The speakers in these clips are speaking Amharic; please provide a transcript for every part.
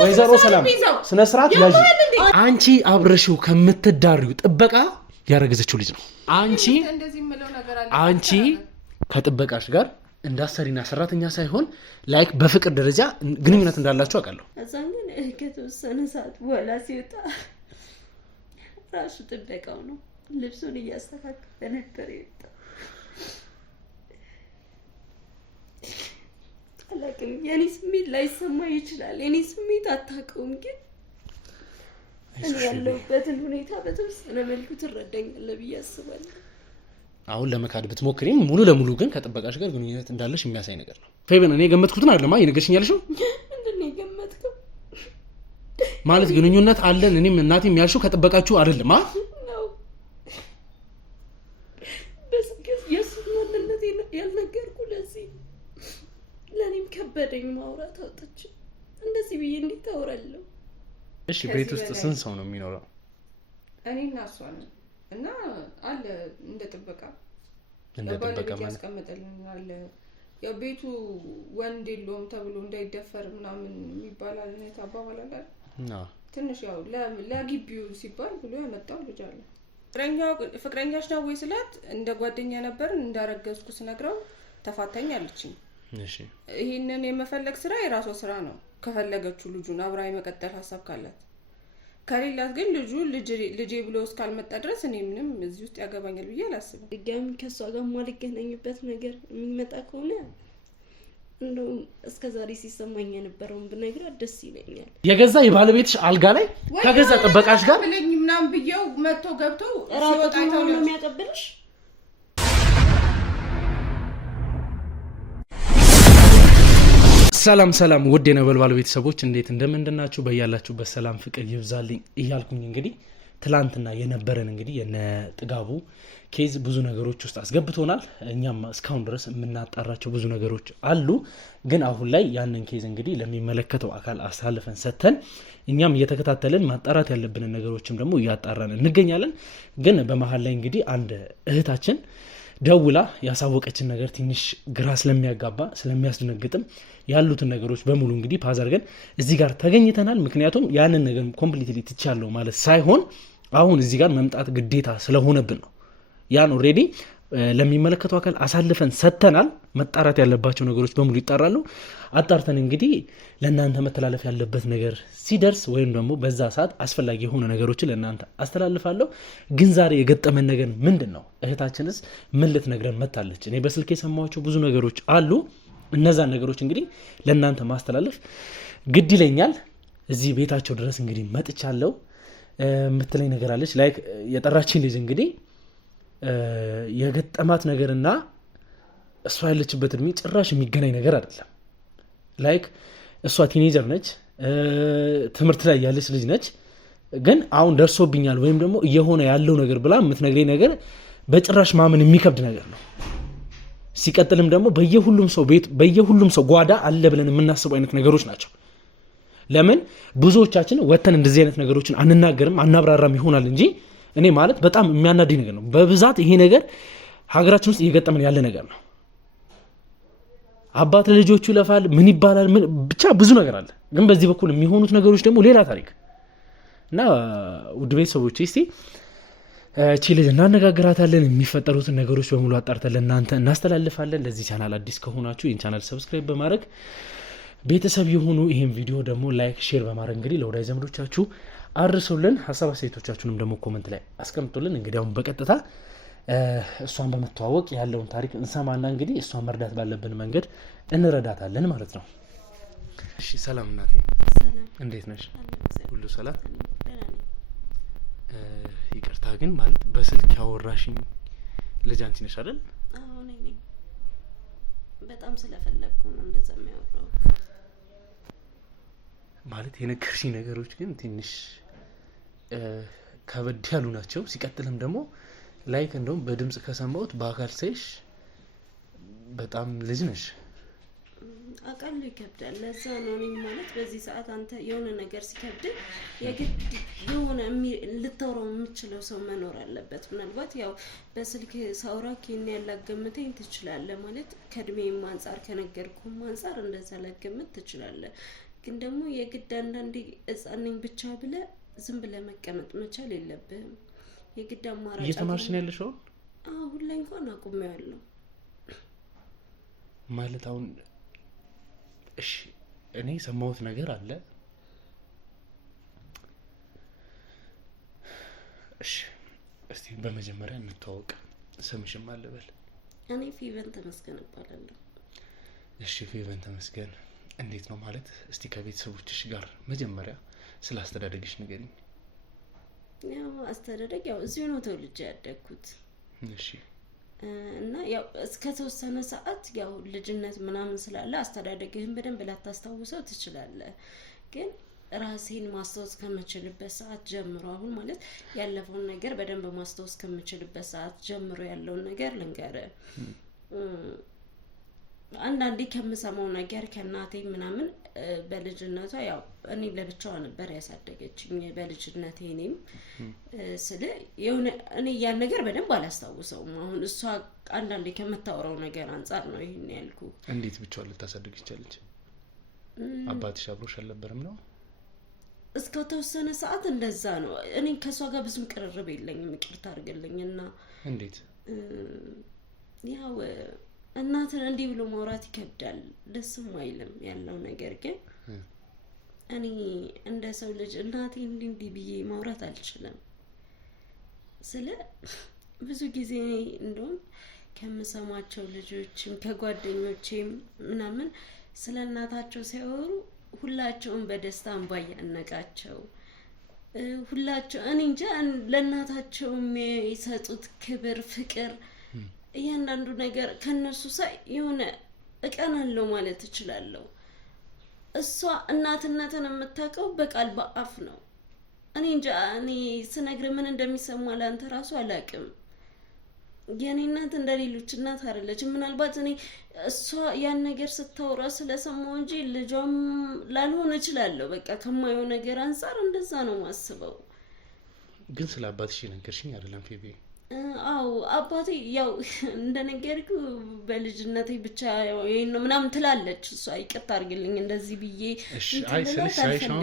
ወይዘሮ ሰላም ስነ ስርዓት ያዥ። አንቺ አብረሽው ከምትዳሪው ጥበቃ ያረገዘችው ልጅ ነው። አንቺ ከጥበቃሽ ጋር እንዳሰሪና ሰራተኛ ሳይሆን ላይክ በፍቅር ደረጃ ግንኙነት እንዳላችሁ አውቃለሁ። አዛኝን ከተወሰነ ሰዓት በኋላ ሲወጣ ራሱ ጥበቃው ነው ልብሱን እያስተካከለ ነበር የወጣው። አላውቅም፣ የኔ ስሜት ላይሰማ ይችላል። የኔ ስሜት አታውቀውም፣ ግን እኔ ያለሁበትን ሁኔታ በተወሰነ መልኩ ትረዳኛለህ ብዬ አስባለሁ። አሁን ለመካድ ብትሞክሪም ሙሉ ለሙሉ ግን ከጥበቃሽ ጋር ግንኙነት እንዳለሽ የሚያሳይ ነገር ነው። ፌቨን እኔ ገመትኩትን አይደለም እየነገርሽኛለሽ ነው። ምንድነው የገመትከው? ማለት ግንኙነት አለን እኔም እናቴም ያልሽው ከጥበቃችሁ አይደለም ነው። በስከስ የሱስ ማንነት ያልነገርኩ ለዚህ ለኔም ከበደኝ ማውራት አውጥቼ እንደዚህ ብዬ እንዴት ታወራለሁ? እሺ ቤት ውስጥ ስንት ሰው ነው የሚኖረው? እኔና እሷ ነን እና አለ እንደ ጥበቃ ማለት ያስቀመጠልን አለ። ያው ቤቱ ወንድ የለውም ተብሎ እንዳይደፈር ምናምን የሚባላል ነው ታባባላል አይደል? ትንሽ ያው ለግቢው ሲባል ብሎ ያመጣው ልጅ አለ። ፍቅረኛሽ ነው ወይ ስላት እንደ ጓደኛ ነበር እንዳረገዝኩ ስነግረው ተፋታኝ አለችኝ። እሺ ይሄንን የመፈለግ ስራ የራሷ ስራ ነው። ከፈለገችው ልጁን አብራ የመቀጠል ሐሳብ ካላት ከሌላት ግን ልጄ ብሎ እስካልመጣ ድረስ እኔ ምንም እዚህ ውስጥ ያገባኛል ብዬ አላስብም። ድጋሚ ከሷ ጋር ማልገናኝበት ነገር የሚመጣ ከሆነ እንደው እስከዛሬ ሲሰማኝ የነበረውን ብነግራት ደስ ይለኛል። የገዛ የባለቤትሽ አልጋ ላይ ከገዛ ጥበቃሽ ጋር ብለኝ ምናምን ብየው መጥቶ ገብቶ ሲወጣው ነው የሚያቀብልሽ። ሰላም ውድ የነበልባል ቤተሰቦች እንዴት እንደምንድናችሁ? በያላችሁበት ሰላም ፍቅር ይብዛልኝ እያልኩኝ እንግዲህ ትላንትና የነበረን እንግዲህ የነ ጥጋቡ ኬዝ ብዙ ነገሮች ውስጥ አስገብቶናል። እኛም እስካሁን ድረስ የምናጣራቸው ብዙ ነገሮች አሉ። ግን አሁን ላይ ያንን ኬዝ እንግዲህ ለሚመለከተው አካል አሳልፈን ሰጥተን እኛም እየተከታተልን ማጣራት ያለብንን ነገሮችም ደግሞ እያጣራን እንገኛለን። ግን በመሀል ላይ እንግዲህ አንድ እህታችን ደውላ ያሳወቀችን ነገር ትንሽ ግራ ስለሚያጋባ ስለሚያስደነግጥም ያሉትን ነገሮች በሙሉ እንግዲህ ፓዝ አድርገን እዚህ ጋር ተገኝተናል። ምክንያቱም ያንን ነገር ኮምፕሊትሊ ትቻለሁ ማለት ሳይሆን አሁን እዚህ ጋር መምጣት ግዴታ ስለሆነብን ነው። ያን ኦልሬዲ ለሚመለከተው አካል አሳልፈን ሰጥተናል። መጣራት ያለባቸው ነገሮች በሙሉ ይጣራሉ። አጣርተን እንግዲህ ለእናንተ መተላለፍ ያለበት ነገር ሲደርስ ወይም ደግሞ በዛ ሰዓት አስፈላጊ የሆኑ ነገሮችን ለእናንተ አስተላልፋለሁ። ግን ዛሬ የገጠመን ነገር ምንድን ነው? እህታችንስ ምን ልትነግረን መጣለች? እኔ በስልክ የሰማኋቸው ብዙ ነገሮች አሉ። እነዛን ነገሮች እንግዲህ ለእናንተ ማስተላለፍ ግድ ይለኛል። እዚህ ቤታቸው ድረስ እንግዲህ መጥቻለሁ። የምትለኝ ነገር አለች። ላይክ የጠራችን ልጅ እንግዲህ የገጠማት ነገርና እሷ ያለችበት እድሜ ጭራሽ የሚገናኝ ነገር አይደለም። ላይክ እሷ ቲኔጀር ነች፣ ትምህርት ላይ ያለች ልጅ ነች። ግን አሁን ደርሶብኛል ወይም ደግሞ እየሆነ ያለው ነገር ብላ የምትነግረኝ ነገር በጭራሽ ማመን የሚከብድ ነገር ነው። ሲቀጥልም ደግሞ በየሁሉም ሰው ቤት በየሁሉም ሰው ጓዳ አለ ብለን የምናስበው አይነት ነገሮች ናቸው። ለምን ብዙዎቻችን ወተን እንደዚህ አይነት ነገሮችን አንናገርም አናብራራም ይሆናል እንጂ እኔ ማለት በጣም የሚያናድድ ነገር ነው። በብዛት ይሄ ነገር ሀገራችን ውስጥ እየገጠመን ያለ ነገር ነው። አባት ለልጆቹ ይለፋል ምን ይባላል ብቻ ብዙ ነገር አለ። ግን በዚህ በኩል የሚሆኑት ነገሮች ደግሞ ሌላ ታሪክ እና ውድ ቤተሰቦች እስቲ እቺ ልጅ እናነጋግራታለን። የሚፈጠሩትን ነገሮች በሙሉ አጣርተን ለእናንተ እናስተላልፋለን። ለዚህ ቻናል አዲስ ከሆናችሁ ይህን ቻናል ሰብስክራይብ በማድረግ ቤተሰብ የሆኑ ይህን ቪዲዮ ደግሞ ላይክ ሼር በማድረግ እንግዲህ ለወዳጅ ዘመዶቻችሁ አድርሱልን። ሀሳብ አስተያየቶቻችሁንም ደግሞ ኮሜንት ላይ አስቀምጡልን። እንግዲህ አሁን በቀጥታ እሷን በመተዋወቅ ያለውን ታሪክ እንሰማና እንግዲህ እሷን መርዳት ባለብን መንገድ እንረዳታለን ማለት ነው። እሺ ሰላም እናቴ። ሰላም እንዴት ነሽ? ሁሉ ሰላም? ይቅርታ ግን ማለት በስልክ ያወራሽኝ ልጅ አንቺ ነሽ አይደል? አዎ ነኝ። በጣም ስለፈለኩ ነው እንደዛ የሚያወራው። ማለት የነገርሽኝ ነገሮች ግን ትንሽ ከበድ ያሉ ናቸው። ሲቀጥልም ደግሞ ላይክ እንደውም በድምጽ ከሰማሁት በአካል ሳይሽ በጣም ልጅ ነሽ። አቃሉ ይከብዳል። ለዛ ነው እኔ ማለት በዚህ ሰዓት አንተ የሆነ ነገር ሲከብድ የግድ የሆነ ልታወራው የምችለው ሰው መኖር አለበት። ምናልባት ያው በስልክ ሳውራክ ያላገምተኝ ትችላለህ ማለት ከእድሜም አንፃር ከነገርኩም አንፃር እንደዛ ላገምት ትችላለህ። ግን ደግሞ የግድ አንዳንዴ ሕፃን ነኝ ብቻ ብለህ ዝም ብለህ መቀመጥ መቻል የለብህም። የግድ አማራጭ እየተማርሽ ነው ያለሽው? አሁን ላይ እንኳን አቁሜያለሁ ማለት አሁን እሺ እኔ ሰማሁት ነገር አለ። እሺ እስቲ በመጀመሪያ እንተዋወቅ። ስምሽም አለበል? እኔ ፌቨን ተመስገን እባላለሁ። እሺ ፌቨን ተመስገን፣ እንዴት ነው ማለት እስቲ ከቤተሰቦችሽ ጋር መጀመሪያ ስለ አስተዳደግሽ ንገሪኝ። ያው አስተዳደግ ያው እዚሁ ነው ተወልጄ ያደግኩት። እሺ እና ያው እስከተወሰነ ሰዓት ያው ልጅነት ምናምን ስላለ አስተዳደግህን በደንብ ላታስታውሰው ትችላለህ። ግን ራሴን ማስታወስ ከምችልበት ሰዓት ጀምሮ አሁን ማለት ያለፈውን ነገር በደንብ ማስታወስ ከምችልበት ሰዓት ጀምሮ ያለውን ነገር ልንገርህ። አንዳንዴ ከምሰማው ነገር ከእናቴ ምናምን በልጅነቷ ያው እኔ ለብቻዋ ነበር ያሳደገችኝ በልጅነቴ። እኔም ስለ የሆነ እኔ ያን ነገር በደንብ አላስታውሰውም። አሁን እሷ አንዳንዴ ከምታወራው ነገር አንፃር ነው ይሄን ያልኩ። እንዴት ብቻዋን ልታሳድግ ይቻለች? አባትሽ አብሮሽ አልነበረም ነው? እስከ ተወሰነ ሰዓት እንደዛ ነው። እኔ ከሷ ጋር ብዙም ቅርርብ የለኝም፣ ይቅርታ አድርግልኝና። እንዴት ያው እናትን እንዲህ ብሎ ማውራት ይከብዳል፣ ደስም አይልም ያለው ነገር። ግን እኔ እንደ ሰው ልጅ እናቴ እንዲህ ብዬ ማውራት አልችልም። ስለ ብዙ ጊዜ እንደውም ከምሰማቸው ልጆችም ከጓደኞቼም ምናምን ስለ እናታቸው ሲያወሩ ሁላቸውም በደስታ እንባ ያነቃቸው፣ ሁላቸው እኔ እንጃ ለእናታቸው የሚሰጡት ክብር፣ ፍቅር እያንዳንዱ ነገር ከነሱ ሳይ የሆነ እቀናለሁ ማለት እችላለሁ። እሷ እናትነትን የምታውቀው በቃል በአፍ ነው። እኔ እንጃ እኔ ስነግር ምን እንደሚሰማ ለአንተ ራሱ አላውቅም። የኔ እናት እንደሌሎች እናት አይደለችም። ምናልባት እኔ እሷ ያን ነገር ስታወራ ስለሰማው እንጂ ልጇም ላልሆን እችላለሁ። በቃ ከማየው ነገር አንፃር እንደዛ ነው ማስበው። ግን ስለ አባትሽ ነገርሽኝ አይደለም ፌቤ? አዎ አባቴ ያው እንደነገርኩ በልጅነቴ ብቻ ይሄን ነው ምናምን ትላለች እሷ። ይቅርታ አድርግልኝ እንደዚህ ብዬ። እሺ አይ ስለሻይሻው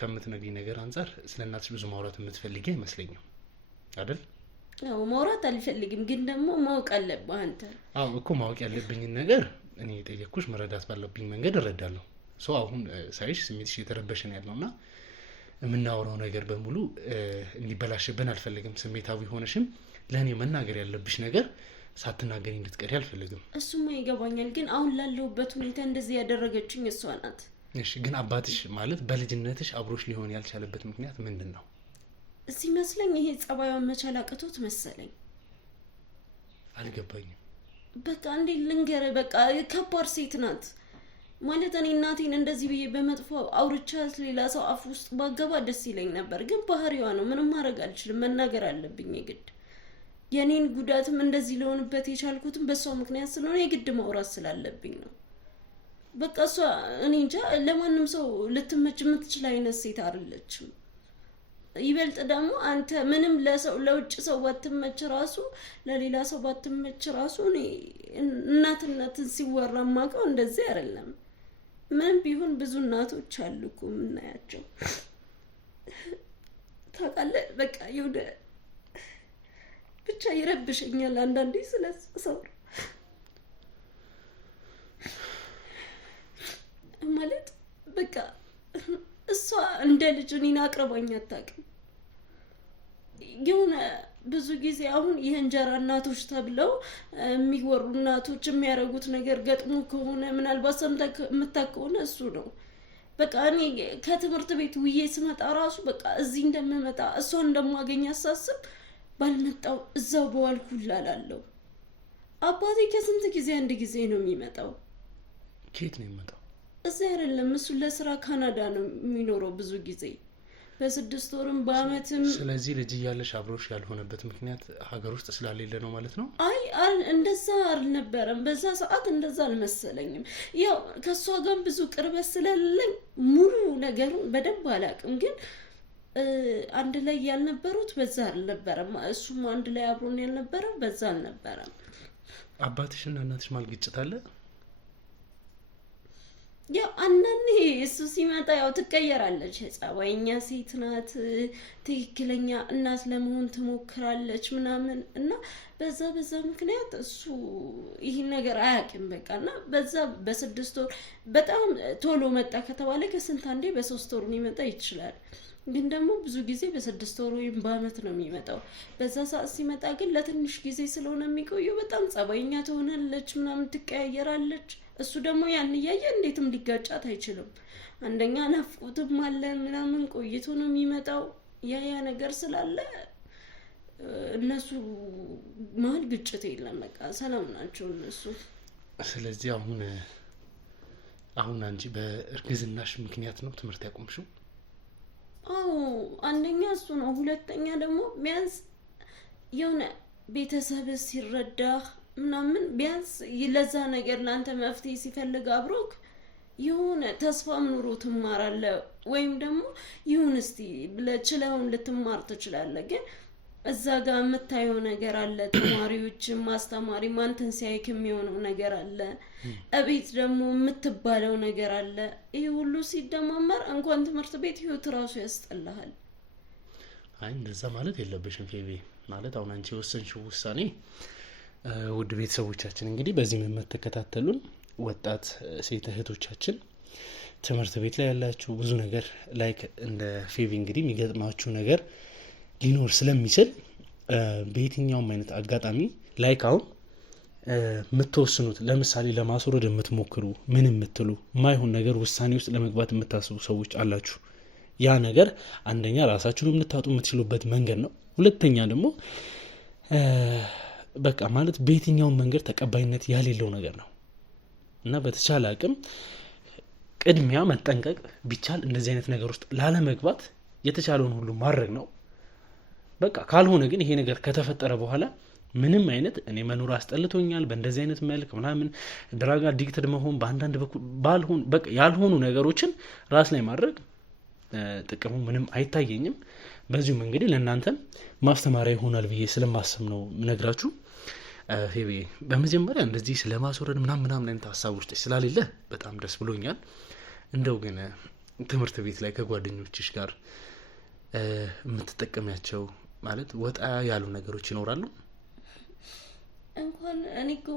ከምትነግሪኝ ነገር አንፃር ስለ እናትሽ ብዙ ማውራት የምትፈልጊ አይመስለኝም አይደል? ያው ማውራት አልፈልግም፣ ግን ደግሞ ማወቅ አለብህ አንተ። አዎ እኮ ማወቅ ያለብኝን ነገር እኔ የጠየቅኩሽ መረዳት ባለብኝ መንገድ እረዳለሁ። ሶ አሁን ሳይሽ ስሜትሽ የተረበሸ ነው ያለውና የምናወራው ነገር በሙሉ እንዲበላሽብን አልፈልግም። ስሜታዊ ሆነሽም ለእኔ መናገር ያለብሽ ነገር ሳትናገሪ እንድትቀሪ አልፈልግም። እሱማ ይገባኛል፣ ግን አሁን ላለሁበት ሁኔታ እንደዚህ ያደረገችኝ እሷ ናት። እሺ ግን አባትሽ ማለት በልጅነትሽ አብሮሽ ሊሆን ያልቻለበት ምክንያት ምንድን ነው? ሲመስለኝ ይሄ ጸባዩን መቻል አቅቶት መሰለኝ። አልገባኝም። በቃ እንዴ ልንገርህ፣ በቃ ከባድ ሴት ናት ማለት። እኔ እናቴን እንደዚህ ብዬ በመጥፎ አውርቻት ሌላ ሰው አፍ ውስጥ ባገባ ደስ ይለኝ ነበር፣ ግን ባህሪዋ ነው። ምንም ማድረግ አልችልም፣ መናገር አለብኝ የግድ። የኔን ጉዳትም እንደዚህ ለሆንበት የቻልኩትም በሷ ምክንያት ስለሆነ የግድ ማውራት ስላለብኝ ነው። በቃ እሷ እኔ እንጃ ለማንም ሰው ልትመች የምትችል አይነት ሴት አይደለችም። ይበልጥ ደግሞ አንተ ምንም ለሰው ለውጭ ሰው ባትመች ራሱ ለሌላ ሰው ባትመች ራሱ እኔ እናትነትን ሲወራ ማቀው እንደዚህ አይደለም። ምንም ቢሆን ብዙ እናቶች አሉ እኮ የምናያቸው ታውቃለህ። በቃ ይሁን ብቻ ይረብሸኛል አንዳንዴ ስለሰው ማለት በቃ እሷ እንደ ልጅ እኔን አቅርባኝ አታውቅም። የሆነ ብዙ ጊዜ አሁን የእንጀራ እናቶች ተብለው የሚወሩ እናቶች የሚያደርጉት ነገር ገጥሞ ከሆነ ምናልባት ሰምተህ የምታውቅ ከሆነ እሱ ነው። በቃ እኔ ከትምህርት ቤት ውዬ ስመጣ ራሱ በቃ እዚህ እንደምመጣ እሷን እንደማገኝ አሳስብ ባልመጣው እዛው በዋልኩ እላለሁ። አባቴ ከስንት ጊዜ አንድ ጊዜ ነው የሚመጣው። ከየት ነው የሚመጣው? እዚህ አይደለም፣ እሱ ለስራ ካናዳ ነው የሚኖረው ብዙ ጊዜ። በ6 ወርም በአመትም። ስለዚህ ልጅ እያለሽ አብሮሽ ያልሆነበት ምክንያት ሀገር ውስጥ ስላሌለ ነው ማለት ነው? አይ እንደዛ አልነበረም በዛ ሰዓት፣ እንደዛ አልመሰለኝም። ያው ከሷ ጋር ብዙ ቅርበት ስለሌለኝ ሙሉ ነገሩን በደንብ አላውቅም። ግን አንድ ላይ ያልነበሩት በዛ አልነበረም። እሱም አንድ ላይ አብሮን ያልነበረው በዛ አልነበረም። አባትሽና እናትሽ ማለት ግጭት አለ? ያው አንዳንዴ እሱ ሲመጣ ያው ትቀየራለች። ጸባይኛ ሴት ናት፣ ትክክለኛ እናት ለመሆን ትሞክራለች ምናምን እና በዛ ምክንያት እሱ ይህን ነገር አያውቅም በቃ። እና በዛ በ6 ወር በጣም ቶሎ መጣ ከተባለ ከስንት አንዴ በ3 ወር ሊመጣ ይችላል። ግን ደግሞ ብዙ ጊዜ በ6 ወር ወይም በአመት ነው የሚመጣው። በዛ ሰዓት ሲመጣ ግን ለትንሽ ጊዜ ስለሆነ የሚቆየው በጣም ጸባይኛ ትሆናለች ምናምን፣ ትቀያየራለች። እሱ ደግሞ ያን እያየ እንዴትም ሊጋጫት አይችልም። አንደኛ ናፍቆትም አለ ምናምን፣ ቆይቶ ነው የሚመጣው። ያ ነገር ስላለ እነሱ መሀል ግጭት የለም፣ በቃ ሰላም ናቸው እነሱ። ስለዚህ አሁን አንቺ በእርግዝናሽ ምክንያት ነው ትምህርት ያቆምሽው? አዎ አንደኛ እሱ ነው። ሁለተኛ ደግሞ ቢያንስ የሆነ ቤተሰብ ሲረዳ ምናምን ቢያንስ ለዛ ነገር ለአንተ መፍትሄ ሲፈልግ አብሮክ የሆነ ተስፋም ኑሮ ትማራለህ። ወይም ደግሞ ይሁን እስቲ ለችለውን ልትማር ትችላለህ። ግን እዛ ጋር የምታየው ነገር አለ። ተማሪዎችም ማስተማሪ ማንተን ሲያይክ የሚሆነው ነገር አለ። እቤት ደግሞ የምትባለው ነገር አለ። ይሄ ሁሉ ሲደማመር እንኳን ትምህርት ቤት ህይወት ራሱ ያስጠላሃል። አይ እንደዛ ማለት የለብሽም ፌቪ። ማለት አሁን አንቺ የወሰንሽው ውሳኔ ውድ ቤተሰቦቻችን እንግዲህ በዚህ የምትከታተሉን ወጣት ሴት እህቶቻችን ትምህርት ቤት ላይ ያላችሁ ብዙ ነገር ላይክ እንደ ፌቪ እንግዲህ የሚገጥማችሁ ነገር ሊኖር ስለሚችል በየትኛውም አይነት አጋጣሚ ላይክ አሁን የምትወስኑት ለምሳሌ ለማስወረድ የምትሞክሩ ምን የምትሉ ማይሆን ነገር ውሳኔ ውስጥ ለመግባት የምታስቡ ሰዎች አላችሁ። ያ ነገር አንደኛ ራሳችሁን ልታጡ የምትችሉበት መንገድ ነው። ሁለተኛ ደግሞ በቃ ማለት በየትኛውም መንገድ ተቀባይነት ያሌለው ነገር ነው እና በተቻለ አቅም ቅድሚያ መጠንቀቅ ቢቻል እንደዚህ አይነት ነገር ውስጥ ላለመግባት የተቻለውን ሁሉ ማድረግ ነው በቃ። ካልሆነ ግን ይሄ ነገር ከተፈጠረ በኋላ ምንም አይነት እኔ መኖር አስጠልቶኛል በእንደዚህ አይነት መልክ ምናምን ድራግ አዲክትድ መሆን በአንዳንድ በኩል ባልሆን በቃ ያልሆኑ ነገሮችን ራስ ላይ ማድረግ ጥቅሙ ምንም አይታየኝም። በዚሁ እንግዲህ ለእናንተም ማስተማሪያ ይሆናል ብዬ ስለማስብ ነው ነግራችሁ። ፌቪ በመጀመሪያ እንደዚህ ስለማስወረድ ምናምን አይነት ሀሳብ ውስጥ ስላሌለ በጣም ደስ ብሎኛል። እንደው ግን ትምህርት ቤት ላይ ከጓደኞችሽ ጋር የምትጠቀሚያቸው ማለት ወጣ ያሉ ነገሮች ይኖራሉ?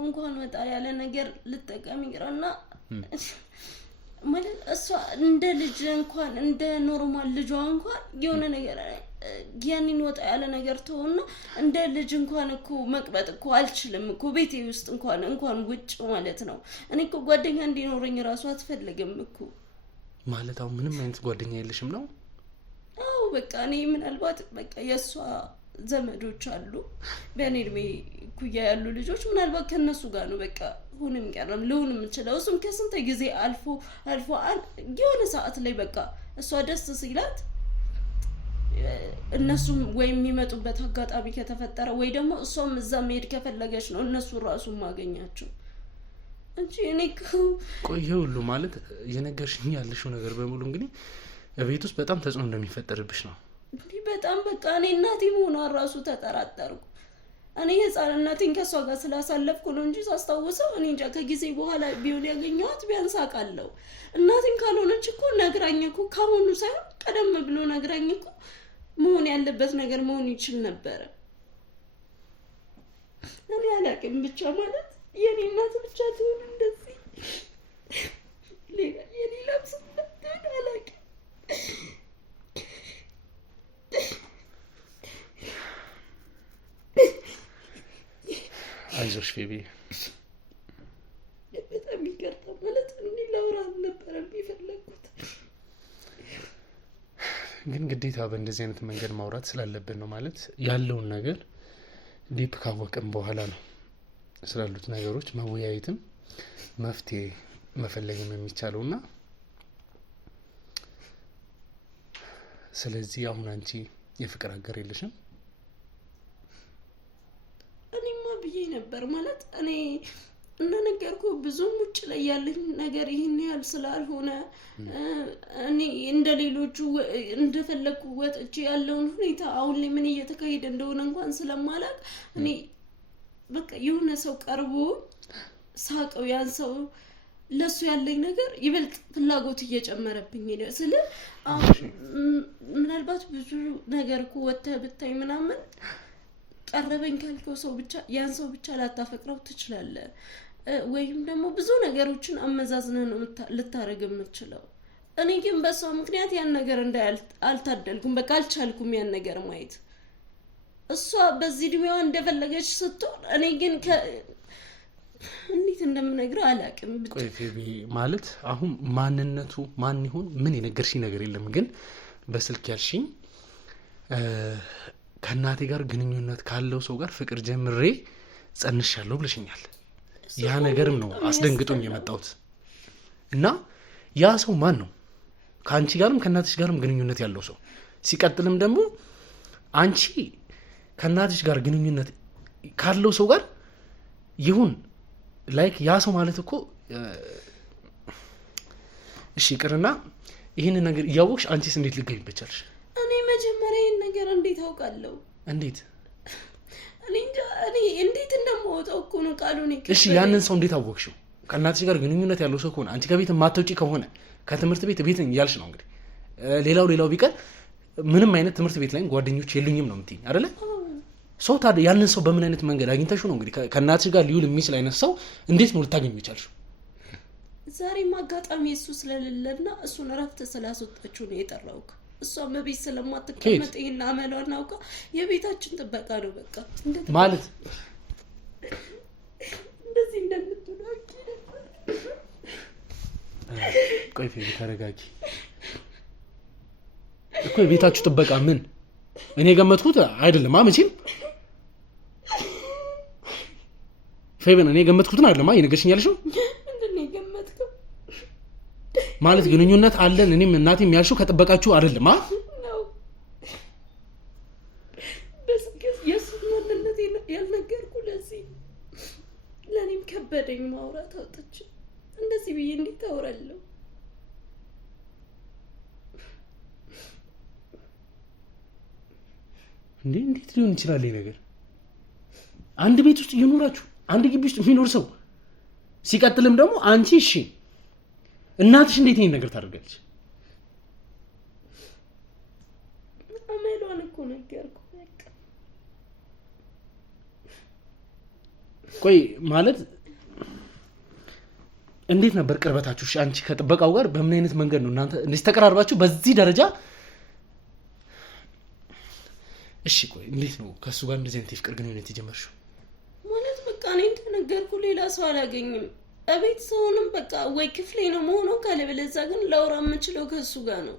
እንኳን ወጣ ያለ ነገር ልጠቀም ይቅርና ማለት እሷ እንደ ልጅ እንኳን እንደ ኖርማል ልጇ እንኳን የሆነ ነገር ያንን ወጣ ያለ ነገር ተውና እንደ ልጅ እንኳን እኮ መቅበጥ እኮ አልችልም እኮ ቤቴ ውስጥ እንኳን ውጭ ማለት ነው። እኔ እኮ ጓደኛ እንዲኖረኝ ራሱ አትፈልግም እኮ ማለት። አሁን ምንም አይነት ጓደኛ የለሽም ነው? አዎ በቃ እኔ ምናልባት በቃ የሷ ዘመዶች አሉ በእኔ እድሜ ኩያ ያሉ ልጆች ምናልባት ከነሱ ጋር ነው በቃ ሁንም ቀረም ልሁን የምችለው። እሱም ከስንት ጊዜ አልፎ የሆነ ሰዓት ላይ በቃ እሷ ደስ ሲላት እነሱም ወይም የሚመጡበት አጋጣሚ ከተፈጠረ ወይ ደግሞ እሷም እዛ መሄድ ከፈለገች ነው እነሱ ራሱ ማገኛቸው እንጂ እኔ ቆየ ሁሉ ማለት የነገርሽኝ ያለሽው ነገር በሙሉ እንግዲህ ቤት ውስጥ በጣም ተጽዕኖ እንደሚፈጠርብሽ ነው። እንዴ በጣም በቃ እኔ እናቴ መሆኗን ራሱ ተጠራጠርኩ። እኔ ህፃንነቴን ከሷ ጋር ስላሳለፍኩ ነው እንጂ ሳስታውሰው እኔ እንጃ ከጊዜ በኋላ ቢሆን ያገኘኋት ቢያንስ አውቃለሁ። እናቴን ካልሆነች እኮ ነግራኝ እኮ ካሁኑ ሳይሆን ቀደም ብሎ ነግራኝ እኮ መሆን ያለበት ነገር መሆን ይችል ነበር። እኔ አላውቅም ብቻ ማለት የኔ እናት ብቻ ትሆን እንደዚህ የሌላ ብስለት አላውቅም። አይዞሽ ፌቪ። በጣም ይቅርታ ማለት እኔ ላውራ ነበር የሚፈለኩት ግን ግዴታ በእንደዚህ አይነት መንገድ ማውራት ስላለብን ነው። ማለት ያለውን ነገር ዲፕ ካወቅን በኋላ ነው ስላሉት ነገሮች መወያየትም መፍትሄ መፈለግም የሚቻለውና ስለዚህ አሁን አንቺ የፍቅር አጋር የለሽም? እኔማ ብዬ ነበር ማለት እኔ እንደነገርኩ ብዙም ውጭ ላይ ያለኝ ነገር ይህን ያህል ስላልሆነ እኔ እንደሌሎቹ እንደፈለኩ ወጥቼ ያለውን ሁኔታ አሁን ላይ ምን እየተካሄደ እንደሆነ እንኳን ስለማላቅ እኔ በቃ የሆነ ሰው ቀርቦ ሳቀው ያን ሰው ለሱ ያለኝ ነገር ይበልጥ ፍላጎት እየጨመረብኝ ሄደ። ስለ ምናልባት ብዙ ነገር እኮ ወጥተህ ብታይ ምናምን ቀረበኝ ካልከው ሰው ብቻ ያን ሰው ብቻ ላታፈቅረው ትችላለህ፣ ወይም ደግሞ ብዙ ነገሮችን አመዛዝነህ ነው ልታረግ የምትችለው። እኔ ግን በሷ ምክንያት ያን ነገር አልታደልኩም። በቃ አልቻልኩም ያን ነገር ማየት። እሷ በዚህ እድሜዋ እንደፈለገች ስትሆን እኔ ግን እንዴት እንደምነግረው አላውቅም። ቆይ ፌቢ ማለት አሁን ማንነቱ ማን ይሁን ምን የነገርሽኝ ነገር የለም፣ ግን በስልክ ያልሽኝ ከእናቴ ጋር ግንኙነት ካለው ሰው ጋር ፍቅር ጀምሬ ጸንሻለሁ ብለሽኛል። ያ ነገርም ነው አስደንግጦኝ የመጣሁት። እና ያ ሰው ማን ነው? ከአንቺ ጋርም ከእናትሽ ጋርም ግንኙነት ያለው ሰው። ሲቀጥልም ደግሞ አንቺ ከእናትሽ ጋር ግንኙነት ካለው ሰው ጋር ይሁን ላይክ ያ ሰው ማለት እኮ እሺ ቅርና ይህንን ነገር እያወቅሽ አንቺስ እንዴት ልትገቢበት ቻልሽ? እኔ መጀመሪያ ይህን ነገር እንዴት አውቃለሁ? እንዴት እኔ እንዴት እንደማወጣው እኮ ነው ቃሉን። እሺ ያንን ሰው እንዴት አወቅሽው? ከእናትሽ ጋር ግንኙነት ያለው ሰው ከሆነ አንቺ ከቤት ማትወጪ ከሆነ ከትምህርት ቤት ቤት እያልሽ ነው እንግዲህ። ሌላው ቢቀር ምንም አይነት ትምህርት ቤት ላይ ጓደኞች የሉኝም ነው የምትይኝ አይደለ? ሰው ታዲያ ያንን ሰው በምን አይነት መንገድ አግኝተሽው ነው እንግዲህ ከእናትሽ ጋር ሊውል የሚችል አይነት ሰው እንዴት ነው ልታገኙ ይቻልሽው? ዛሬም አጋጣሚ እሱ ስለሌለና እሱን እረፍት ስላስወጣችሁ ነው የጠራውክ። እሷም በቤት ስለማትቀመጥ ይሄን አመሏን አውቃ የቤታችን ጥበቃ ነው በቃ ማለት እንደዚህ እንደምትሆን ቆይ ፌቢ ተረጋጊ እኮ የቤታችሁ ጥበቃ ምን እኔ ገመትኩት አይደለም መቼም ፌቢን እኔ ገመትኩትን አይደለም የነገርሽኝ ያልሽው ምንድነው የገመትከው ማለት ግንኙነት አለን እኔም እናቴም ያልሽው ከጥበቃችሁ አይደለም ነው በስከስ የሱንነት ያልነገርኩ ለዚህ ለኔም ከበደኝ ማውራት አውጥቼ እንደዚህ ብዬ እንዴት አወራለሁ እንዴት ሊሆን ይችላል ይሄ ነገር? አንድ ቤት ውስጥ እየኖራችሁ አንድ ግቢ ውስጥ የሚኖር ሰው ሲቀጥልም ደግሞ አንቺ እሺ እናትሽ እንዴት ይሄን ነገር ታደርጋለች? አመሏን እኮ ነገርኩ በቃ። ቆይ ማለት እንዴት ነበር ቅርበታችሁ? እሺ አንቺ ከጥበቃው ጋር በምን አይነት መንገድ ነው እናንተ እንደዚህ ተቀራርባችሁ በዚህ ደረጃ? እሺ ቆይ እንዴት ነው ከሱ ጋር እንደዚህ አይነት ፍቅር ግንኙነት የጀመርሽው? ማለት በቃ እኔ እንደነገርኩ ሌላ ሰው አላገኝም። እቤት ሰውንም በቃ ወይ ክፍሌ ነው መሆነው ካለበለዛ ግን ላውራ የምችለው ከሱ ጋር ነው።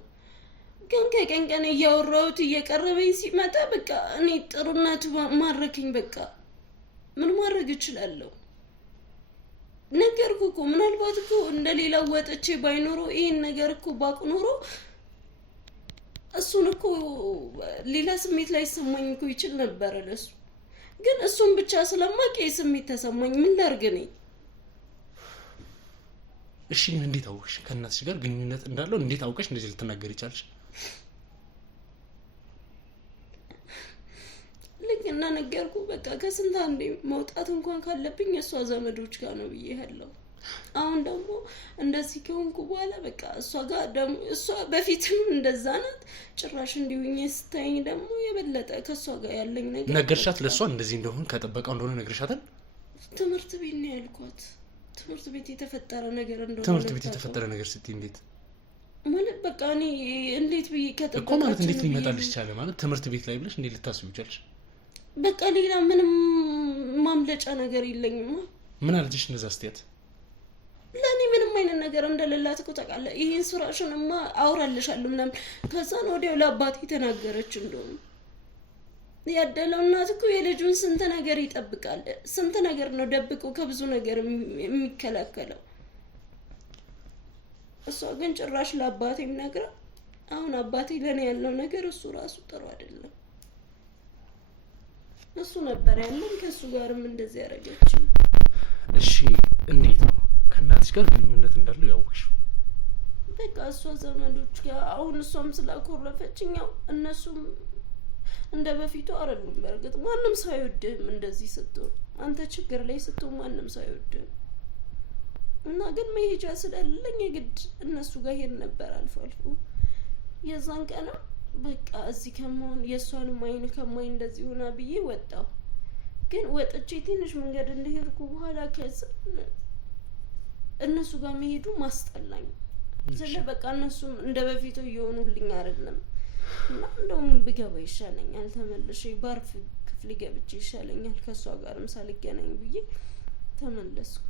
ግን ከቀን ቀን እያወራሁት እየቀረበኝ ሲመጣ በቃ እኔ ጥሩነቱ ማረከኝ። በቃ ምን ማድረግ እችላለሁ? ነገርኩ እኮ ምናልባት እኮ እንደሌላ ወጥቼ ባይኖሮ ይሄን ነገር እኮ ባቅ ኖሮ እሱን እኮ ሌላ ስሜት ላይ ሰማኝ እኮ ይችል ነበር ለሱ። ግን እሱን ብቻ ስለማውቅ ስሜት ተሰማኝ። ምን ላድርግ ነኝ? እሺ እንዴት አውቅሽ ከእናትሽ ጋር ግንኙነት እንዳለው? እንዴት አውቀሽ እንደዚህ ልትናገር ይቻልሽ? ልክ እና ነገርኩ በቃ ከስንት አንዴ መውጣት እንኳን ካለብኝ እሷ ዘመዶች ጋር ነው ብዬሃለሁ። አሁን ደግሞ እንደዚህ ከሆንኩ በኋላ በቃ እሷ ጋር ደግሞ እሷ በፊትም እንደዛ ናት። ጭራሽ እንዲሁኝ ስታይኝ ደግሞ የበለጠ ከሷ ጋር ያለኝ ነገር ነገርሻት? ለሷ እንደዚህ እንደሆነ ከጠበቃው እንደሆነ ነገርሻታል? ትምህርት ቤት ነው ያልኳት። ትምህርት ቤት የተፈጠረ ነገር እንደሆነ ትምህርት ቤት የተፈጠረ ነገር ስትይ እንዴት ማለት በቃ እኔ እንዴት ብዬ ከጠበቃችሁ እኮ ማለት እንዴት ሊመጣልሽ ቻለ? ማለት ትምህርት ቤት ላይ ብለሽ እንዴት ልታስቡ ይቻልሽ? በቃ ሌላ ምንም ማምለጫ ነገር የለኝም። ምን አልጅሽ እንደዛ ስትያት? ለኔ ምንም አይነት ነገር እንደሌላት እኮ ታውቃለህ። ይሄን ስራሽንማ አውራልሻለሁ ምናምን ከዛን ወዲያው ለአባቴ ተናገረች። እንደውም ያደለው እናት እኮ የልጁን ስንት ነገር ይጠብቃል። ስንት ነገር ነው ደብቆ ከብዙ ነገር የሚከላከለው። እሷ ግን ጭራሽ ለአባቴም ነግራ አሁን አባቴ ለኔ ያለው ነገር እሱ ራሱ ጥሩ አይደለም። እሱ ነበር ያለን ከሱ ጋርም እንደዚህ ያደረገችው። እሺ እንዴት ነው ከእናትሽ ጋር ግንኙነት እንዳለው ያወቅሽው? በቃ እሷ ዘመዶች ጋር አሁን እሷም ስላኮረፈችኝ ያው እነሱም እንደ በፊቱ አይደሉም። በእርግጥ ማንም ሰው አይወድህም እንደዚህ ስትሆን፣ አንተ ችግር ላይ ስትሆን ማንም ሰው አይወድህም። እና ግን መሄጃ ስለሌለኝ የግድ እነሱ ጋር ሄድ ነበር አልፎ አልፎ። የዛን ቀን በቃ እዚህ ከመሆን የእሷንም አይን ከማይ እንደዚህ ሆና ብዬ ወጣሁ። ግን ወጥቼ ትንሽ መንገድ እንደሄድኩ በኋላ ከዛ እነሱ ጋር መሄዱ ማስጠላኝ። ስለ በቃ እነሱም እንደ በፊቱ እየሆኑልኝ አይደለም። እና እንደውም ብገባ ይሻለኛል፣ ተመልሼ ባርፍ ክፍል ገብቼ ይሻለኛል ከሷ ጋርም ሳልገናኝ ብዬ ተመለስኩ።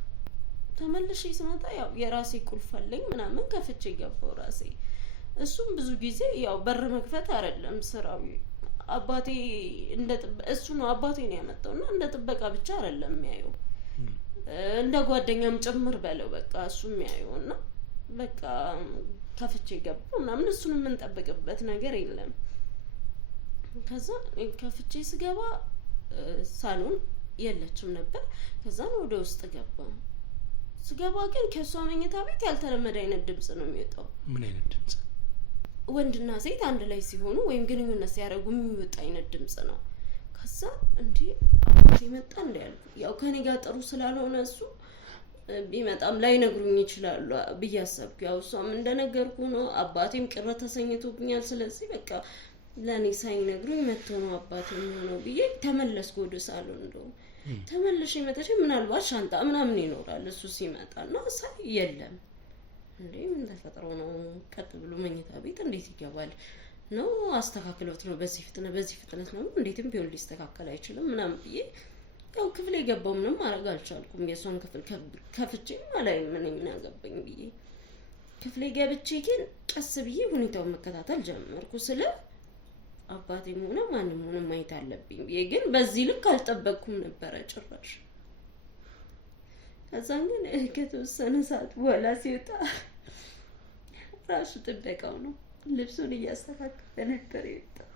ተመልሼ ስመጣ ያው የራሴ ቁልፍ አለኝ ምናምን ከፍቼ ገባው ራሴ። እሱም ብዙ ጊዜ ያው በር መክፈት አይደለም ስራው። አባቴ እሱ ነው አባቴ ነው ያመጣውና እንደ ጥበቃ ብቻ አይደለም የሚያየው እንደ ጓደኛም ጭምር በለው በቃ እሱ የሚያየውና በቃ ከፍቼ ገባው ምናምን እሱንም የምንጠብቅበት ነገር የለም። ከዛ ከፍቼ ስገባ ሳሎን የለችም ነበር። ከዛ ወደ ውስጥ ገባው። ስገባ ግን ከሷ መኝታ ቤት ያልተለመደ አይነት ድምጽ ነው የሚወጣው። ምን አይነት ድምጽ? ወንድና ሴት አንድ ላይ ሲሆኑ ወይም ግንኙነት ሲያደርጉ የሚወጣ አይነት ድምጽ ነው። ከዛ እንዴ አባቴ መጣ እንደ ያልኩ ያው ከኔ ጋር ጥሩ ስላልሆነ እሱ ቢመጣም ላይ ነግሩኝ ይችላሉ ብዬ አሰብኩ። ያው እሷም እንደነገርኩ ነው አባቴም ቅር ተሰኝቶብኛል። ስለዚህ በቃ ለኔ ሳይነግሩኝ መጥቶ ነው አባቴ የሚሆነው ብዬ ተመለስኩ ወደ ሳሎን። እንደው ተመልሼ መጥቼ ምናልባት ሻንጣ ምናምን ይኖራል እሱ ሲመጣና ሳይ የለም። እንዴ ምን ተፈጥሮ ነው? ቀጥ ብሎ መኝታ ቤት እንዴት ይገባል ነው? አስተካክሎት ነው በዚህ ፍጥነት ነው? እንዴትም ቢሆን ሊስተካከል አይችልም ምናምን ብዬ ያው ክፍሌ ገባው። ምንም ማድረግ አልቻልኩም። የሷን ክፍል ከፍቼ ማለት ምን ያገባኝ ብዬ ክፍሌ ገብቼ ግን ቀስ ብዬ ሁኔታውን መከታተል ጀመርኩ። ስለ አባቴም ሆነ ማንም ሆነ ማየት አለብኝ ብዬ ግን በዚህ ልክ አልጠበቅኩም ነበረ ጭራሽ። ከዛ ግን ከተወሰነ ሰዓት በኋላ ሲወጣ ራሱ ጥበቃው ነው ልብሱን እያስተካከለ ነበር የወጣው።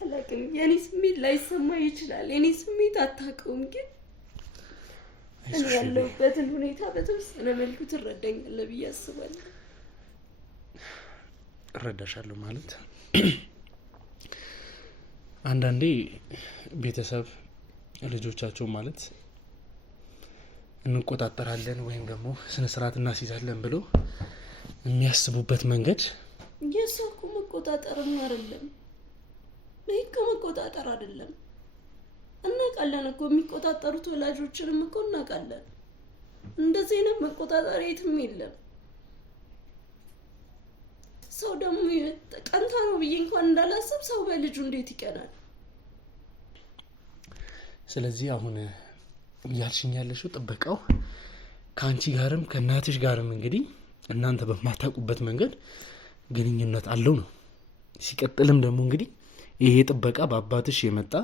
አላውቅም፣ የኔ ስሜት ላይሰማ ይችላል። የኔ ስሜት አታውቀውም። ግን እኔ ያለሁበትን ሁኔታ በተወሰነ መልኩ ትረዳኛለህ ብዬ አስባለሁ። እረዳሻለሁ ማለት አንዳንዴ ቤተሰብ ልጆቻቸው ማለት እንቆጣጠራለን ወይም ደግሞ ስነ ስርዓት እናስይዛለን ብሎ የሚያስቡበት መንገድ የሰው መቆጣጠርም አይደለም፣ ለይከ መቆጣጠር አይደለም። እናውቃለን እኮ የሚቆጣጠሩት ወላጆችንም እኮ እናውቃለን። እንደዚህ አይነት መቆጣጠር የትም የለም። ሰው ደግሞ ቀንታ ነው ብዬ እንኳን እንዳላሰብ ሰው በልጁ እንዴት ይቀናል? ስለዚህ አሁን ያልሽኝ ያለሽው ጥበቃው ከአንቺ ጋርም ከእናትሽ ጋርም እንግዲህ እናንተ በማታውቁበት መንገድ ግንኙነት አለው ነው። ሲቀጥልም ደግሞ እንግዲህ ይሄ ጥበቃ በአባትሽ የመጣ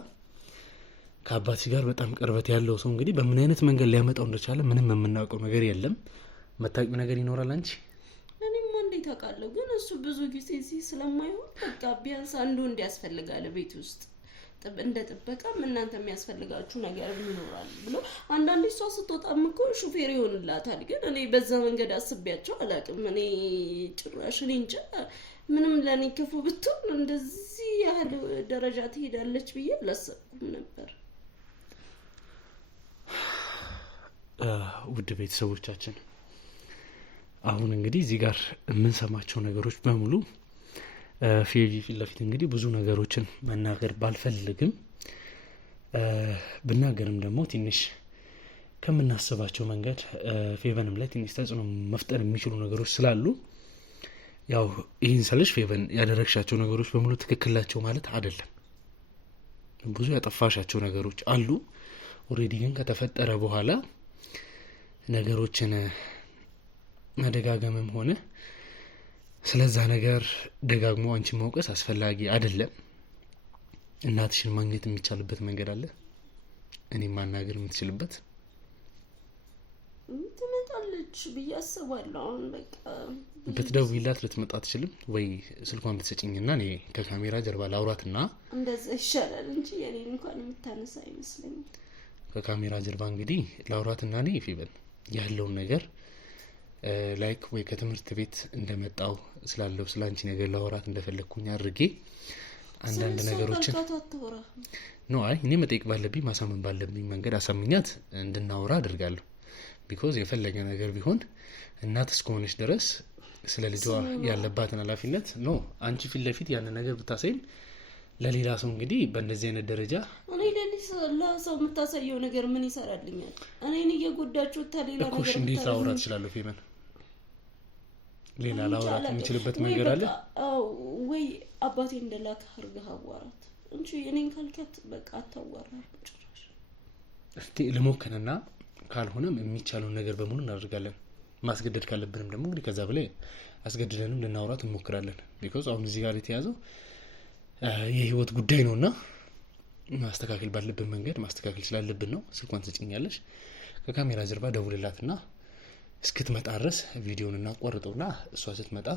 ከአባትሽ ጋር በጣም ቅርበት ያለው ሰው እንግዲህ በምን አይነት መንገድ ሊያመጣው እንደቻለ ምንም የምናውቀው ነገር የለም። መታወቂው ነገር ይኖራል አንቺ? እኔማ እንዴት አውቃለሁ? ግን እሱ ብዙ ጊዜ እዚህ ስለማይሆን በቃ ቢያንስ አንዱ እንዲያስፈልጋል ቤት ውስጥ እንደ ጥበቃም እናንተ የሚያስፈልጋችሁ ነገር ይኖራል ብሎ አንዳንዴ እሷ ስትወጣም እኮ ሹፌር ይሆንላታል። ግን እኔ በዛ መንገድ አስቤያቸው አላውቅም። እኔ ጭራሽ እኔ እንጃ ምንም ለእኔ ክፉ ብትሆን እንደዚህ ያህል ደረጃ ትሄዳለች ብዬ አላሰብኩም ነበር። ውድ ቤተሰቦቻችን አሁን እንግዲህ እዚህ ጋር የምንሰማቸው ነገሮች በሙሉ ፊት ለፊት እንግዲህ ብዙ ነገሮችን መናገር ባልፈልግም ብናገርም ደግሞ ትንሽ ከምናስባቸው መንገድ ፌቨንም ላይ ትንሽ ተጽዕኖ መፍጠር የሚችሉ ነገሮች ስላሉ ያው ይህን ስልሽ ፌቨን ያደረግሻቸው ነገሮች በሙሉ ትክክላቸው ማለት አይደለም። ብዙ ያጠፋሻቸው ነገሮች አሉ። ኦልሬዲ ግን ከተፈጠረ በኋላ ነገሮችን መደጋገምም ሆነ ስለዛ ነገር ደጋግሞ አንቺ መውቀስ አስፈላጊ አይደለም። እናትሽን ማግኘት የሚቻልበት መንገድ አለ፣ እኔ ማናገር የምትችልበት። ትመጣለች ብዬ አስባለሁ። አሁን በቃ ብትደውይላት ልትመጣ አትችልም ወይ? ስልኳን ብትሰጪኝና እኔ ከካሜራ ጀርባ ላውራትና እንደዛ ይሻላል እንጂ የኔን እንኳን የምታነሳ አይመስለኝም። ከካሜራ ጀርባ እንግዲህ ላውራትና እኔ ፌቨን ያለውን ነገር ላይክ ወይ ከትምህርት ቤት እንደመጣው ስላለው ስላንቺ ነገር ላውራት እንደፈለኩኝ አድርጌ አንዳንድ ነገሮችን ነው እኔ መጠየቅ ባለብኝ ማሳመን ባለብኝ መንገድ አሳምኛት እንድናወራ አድርጋለሁ። ቢኮዝ የፈለገ ነገር ቢሆን እናት እስከሆነች ድረስ ስለ ልጇ ያለባትን ኃላፊነት ነው። አንቺ ፊት ለፊት ያን ነገር ብታሳይም ለሌላ ሰው እንግዲህ በእንደዚህ አይነት ደረጃ እኔ ለሰው የምታሳየው ነገር ምን ይሰራልኛል? እኔን እየጎዳችሁ ታሌላ ነገር እኮ እንዴት ላውራ ትችላለሁ? ፌመን ሌላ ላውራት የምችልበት መንገድ አለ ወይ? አባቴ እንደላከ አድርገህ አዋራት እንጂ እኔን ካልከት በቃ አታዋራ ጭራሽ። እስቲ ልሞክርና ካልሆነም የሚቻለውን ነገር በሙሉ እናደርጋለን። ማስገደድ ካለብንም ደግሞ እንግዲህ ከዛ በላይ አስገድደንም ልናወራት እንሞክራለን። ቢኮዝ አሁን እዚህ ጋር የተያዘው የህይወት ጉዳይ ነውና ማስተካከል ባለብን መንገድ ማስተካከል ስላለብን ነው። ስልኳን ትጭኛለሽ፣ ከካሜራ ጀርባ ደውልላትና እስክትመጣ ድረስ ቪዲዮን እናቋርጠውና እሷ ስትመጣ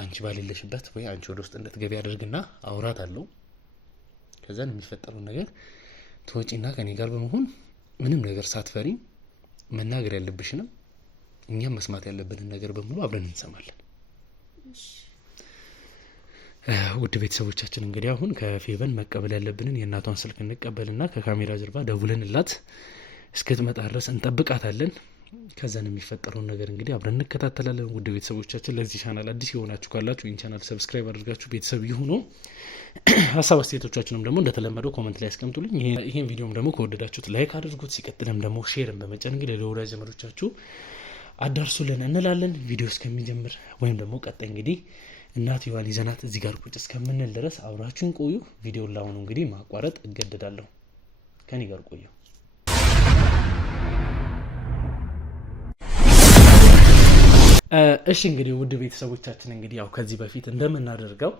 አንቺ ባሌለሽበት ወይ አንቺ ወደ ውስጥ እንድትገቢ አድርግና አውራት አለው። ከዛን የሚፈጠረው ነገር ትወጪና ከኔ ጋር በመሆን ምንም ነገር ሳትፈሪ መናገር ያለብሽንም እኛም መስማት ያለብንን ነገር በሙሉ አብረን እንሰማለን። ውድ ቤተሰቦቻችን እንግዲህ አሁን ከፌቨን መቀበል ያለብንን የእናቷን ስልክ እንቀበልና ከካሜራ ጀርባ ደውለንላት እስክትመጣ ድረስ እንጠብቃታለን። ከዛን የሚፈጠረውን ነገር እንግዲህ አብረን እንከታተላለን። ውድ ቤተሰቦቻችን ለዚህ ቻናል አዲስ የሆናችሁ ካላችሁ ይህን ቻናል ሰብስክራይብ አድርጋችሁ ቤተሰብ ይሁኑ። ሀሳብ አስተያየቶቻችንም ደግሞ እንደተለመደው ኮመንት ላይ ያስቀምጡልኝ። ይህን ቪዲዮም ደግሞ ከወደዳችሁት ላይክ አድርጉት። ሲቀጥልም ደግሞ ሼርን በመጫን እንግዲህ ለወዳጅ ዘመዶቻችሁ አዳርሱልን እንላለን። ቪዲዮ እስከሚጀምር ወይም ደግሞ ቀጣይ እንግዲህ እናትየዋን ይዘናት እዚህ ጋር ቁጭ እስከምንል ድረስ አብራችሁን ቆዩ። ቪዲዮን ላሁኑ እንግዲህ ማቋረጥ እገደዳለሁ። ከኔ ጋር ቆዩ። እሺ እንግዲህ ውድ ቤተሰቦቻችን እንግዲህ ያው ከዚህ በፊት እንደምናደርገው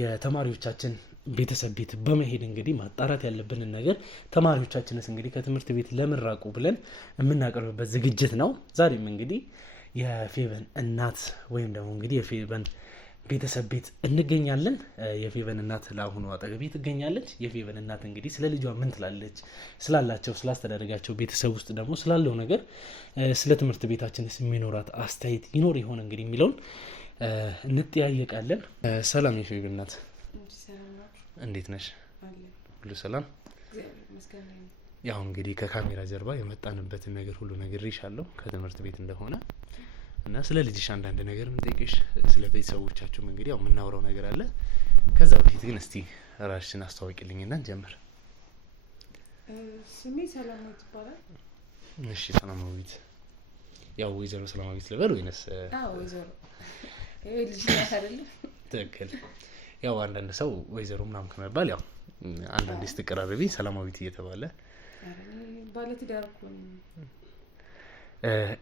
የተማሪዎቻችን ቤተሰብ ቤት በመሄድ እንግዲህ ማጣራት ያለብንን ነገር ተማሪዎቻችንስ እንግዲህ ከትምህርት ቤት ለምን ራቁ ብለን የምናቀርብበት ዝግጅት ነው። ዛሬም እንግዲህ የፌቨን እናት ወይም ደግሞ እንግዲህ የፌቨን ቤተሰብ ቤት እንገኛለን። የፌቨን እናት ለአሁኑ አጠገቤ ትገኛለች። የፌቨን እናት እንግዲህ ስለ ልጇ ምን ትላለች፣ ስላላቸው ስላስተዳደጋቸው ቤተሰብ ውስጥ ደግሞ ስላለው ነገር፣ ስለ ትምህርት ቤታችንስ የሚኖራት አስተያየት ይኖር ይሆን እንግዲህ የሚለውን እንጠያየቃለን። ሰላም የፌቨን እናት፣ እንዴት ነሽ? ሁሉ ሰላም? ያው እንግዲህ ከካሜራ ጀርባ የመጣንበትን ነገር ሁሉ ነግሬሻለሁ ከትምህርት ቤት እንደሆነ እና ስለ ልጅሽ አንዳንድ ነገር ምንጠይቅሽ፣ ስለ ቤተሰቦቻችሁም እንግዲህ ያው የምናወራው ነገር አለ። ከዛ በፊት ግን እስቲ ራስሽን አስተዋውቂልኝና እንጀምር። ስሜ ሰላማዊት ይባላል። እሺ ሰላማዊት፣ ያው ወይዘሮ ሰላማዊት ልበል ወይንስ? ወይዘሮ ልጅ አይደለም። ትክክል። ያው አንዳንድ ሰው ወይዘሮ ምናምን ከመባል ያው አንዳንዴ ስትቀራረቢ ሰላማዊት እየተባለ ባለትዳር እኮ ነው።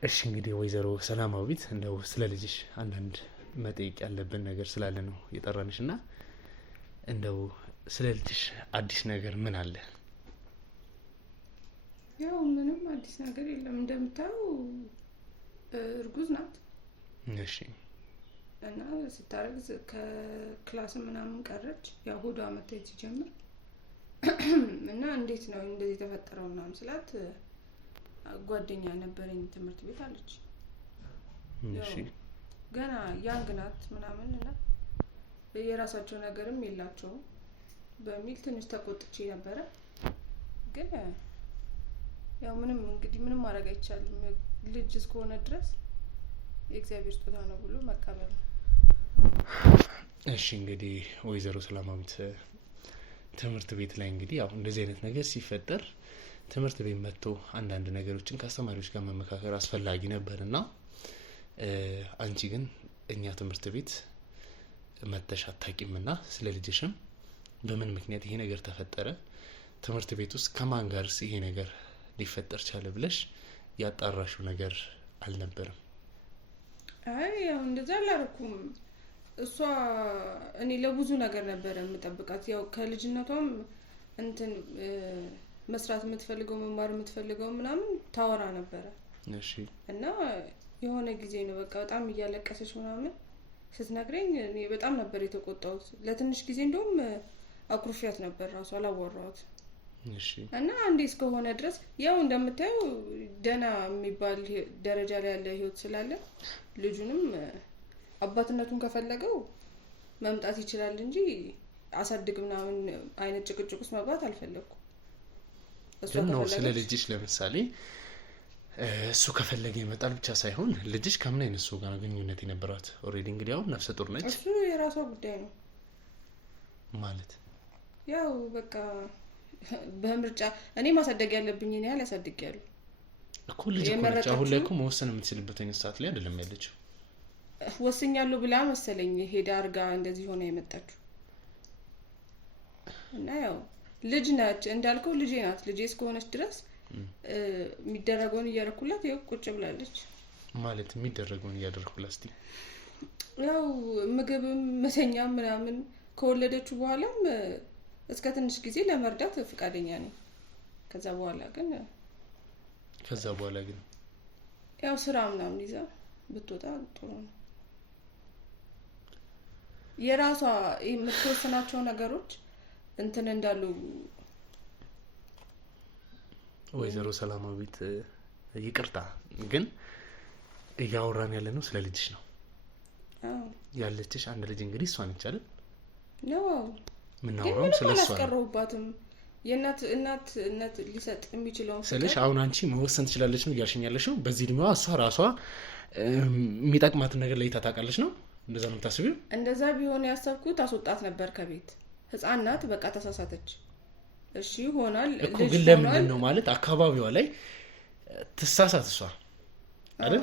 እሺ እንግዲህ ወይዘሮ ሰላማዊት እንደው ስለ ልጅሽ አንዳንድ መጠየቅ ያለብን ነገር ስላለ ነው የጠራንሽ እና እንደው ስለ ልጅሽ አዲስ ነገር ምን አለ? ያው ምንም አዲስ ነገር የለም። እንደምታየው እርጉዝ ናት። እሺ። እና ስታረግዝ ከክላስ ምናምን ቀረች። ያው ሆዷ መታየት ሲጀምር እና እንዴት ነው እንደዚህ የተፈጠረው ምናምን ስላት ጓደኛ ነበረኝ ትምህርት ቤት አለች። እሺ። ገና ያንግ ናት ምናምን እና የራሳቸው ነገርም የላቸውም በሚል ትንሽ ተቆጥቼ ነበረ። ግን ያው ምንም እንግዲህ ምንም ማድረግ አይቻልም። ልጅ እስከሆነ ድረስ የእግዚአብሔር ስጦታ ነው ብሎ መቀበል ነው። እሺ እንግዲህ ወይዘሮ ሰላማዊት ትምህርት ቤት ላይ እንግዲህ ያው እንደዚህ አይነት ነገር ሲፈጠር ትምህርት ቤት መጥቶ አንዳንድ ነገሮችን ከአስተማሪዎች ጋር መመካከር አስፈላጊ ነበርና አንቺ ግን እኛ ትምህርት ቤት መተሽ አታውቂምና ስለ ልጅሽም በምን ምክንያት ይሄ ነገር ተፈጠረ፣ ትምህርት ቤት ውስጥ ከማን ጋርስ ይሄ ነገር ሊፈጠር ቻለ ብለሽ ያጣራሽው ነገር አልነበረም? አይ ያው እንደዛ አላረኩም። እሷ እኔ ለብዙ ነገር ነበረ የምጠብቃት። ያው ከልጅነቷም እንትን መስራት የምትፈልገው መማር የምትፈልገው ምናምን ታወራ ነበረ እሺ እና የሆነ ጊዜ ነው በቃ በጣም እያለቀሰች ምናምን ስትነግረኝ እኔ በጣም ነበር የተቆጣሁት። ለትንሽ ጊዜ እንደውም አኩርፊያት ነበር ራሱ አላወራሁት። እሺ እና አንዴ እስከሆነ ድረስ ያው እንደምታየው ደህና የሚባል ደረጃ ላይ ያለ ህይወት ስላለ ልጁንም አባትነቱን ከፈለገው መምጣት ይችላል እንጂ አሳድግ ምናምን አይነት ጭቅጭቅ ውስጥ መግባት አልፈለኩም። ግን ነው ስለ ልጅሽ ለምሳሌ እሱ ከፈለገ ይመጣል ብቻ ሳይሆን ልጅሽ ከምን አይነት ሰው ጋር ግንኙነት የነበራት? ኦልሬዲ እንግዲህ አሁን ነፍሰ ጡር ነች። እሱ የራሷ ጉዳይ ነው ማለት ያው በቃ በምርጫ እኔ ማሳደግ ያለብኝ እኔ ያህል ያሳድጋለሁ እኮ። ልጅ እኮ አሁን ላይ እኮ መወሰን የምትችልበት አይነት ሰዓት ላይ አይደለም ያለችው። ወስኛለሁ ብላ መሰለኝ ሄዳ አርጋ እንደዚህ ሆነ የመጣችው። እና ያው ልጅ ናት እንዳልከው ልጄ ናት። ልጄ እስከሆነች ድረስ የሚደረገውን እያደረኩላት ያው ቁጭ ብላለች። ማለት የሚደረገውን እያደረኩላት እስቲ ያው ምግብም መተኛም ምናምን ከወለደችው በኋላም እስከ ትንሽ ጊዜ ለመርዳት ፈቃደኛ ነኝ። ከዛ በኋላ ግን ያው ስራ ምናምን ይዛ ብትወጣ ጥሩ ነው። የራሷ የምትወስናቸው ነገሮች እንትን እንዳሉ ወይዘሮ ሰላማዊት ይቅርታ ግን እያወራን ያለ ነው ስለ ልጅሽ ነው። ያለችሽ አንድ ልጅ እንግዲህ እሷ ነች አይደል? ነው ምናወራው ስለ እሷ አላስቀረውባትም። የእናት ሊሰጥ የሚችለው ስለሽ አሁን አንቺ መወሰን ትችላለች ነው እያልሽኝ ያለሽ ነው። በዚህ እድሜዋ እሷ ራሷ የሚጠቅማትን ነገር ላይ ታውቃለች ነው። እንደዛ ነው የምታስቢው? እንደዛ ቢሆን ያሰብኩት አስወጣት ነበር ከቤት። ህፃን ናት በቃ ተሳሳተች። እሺ ይሆናል እኮ ግን ለምን ነው ማለት አካባቢዋ ላይ ትሳሳት እሷ አይደል?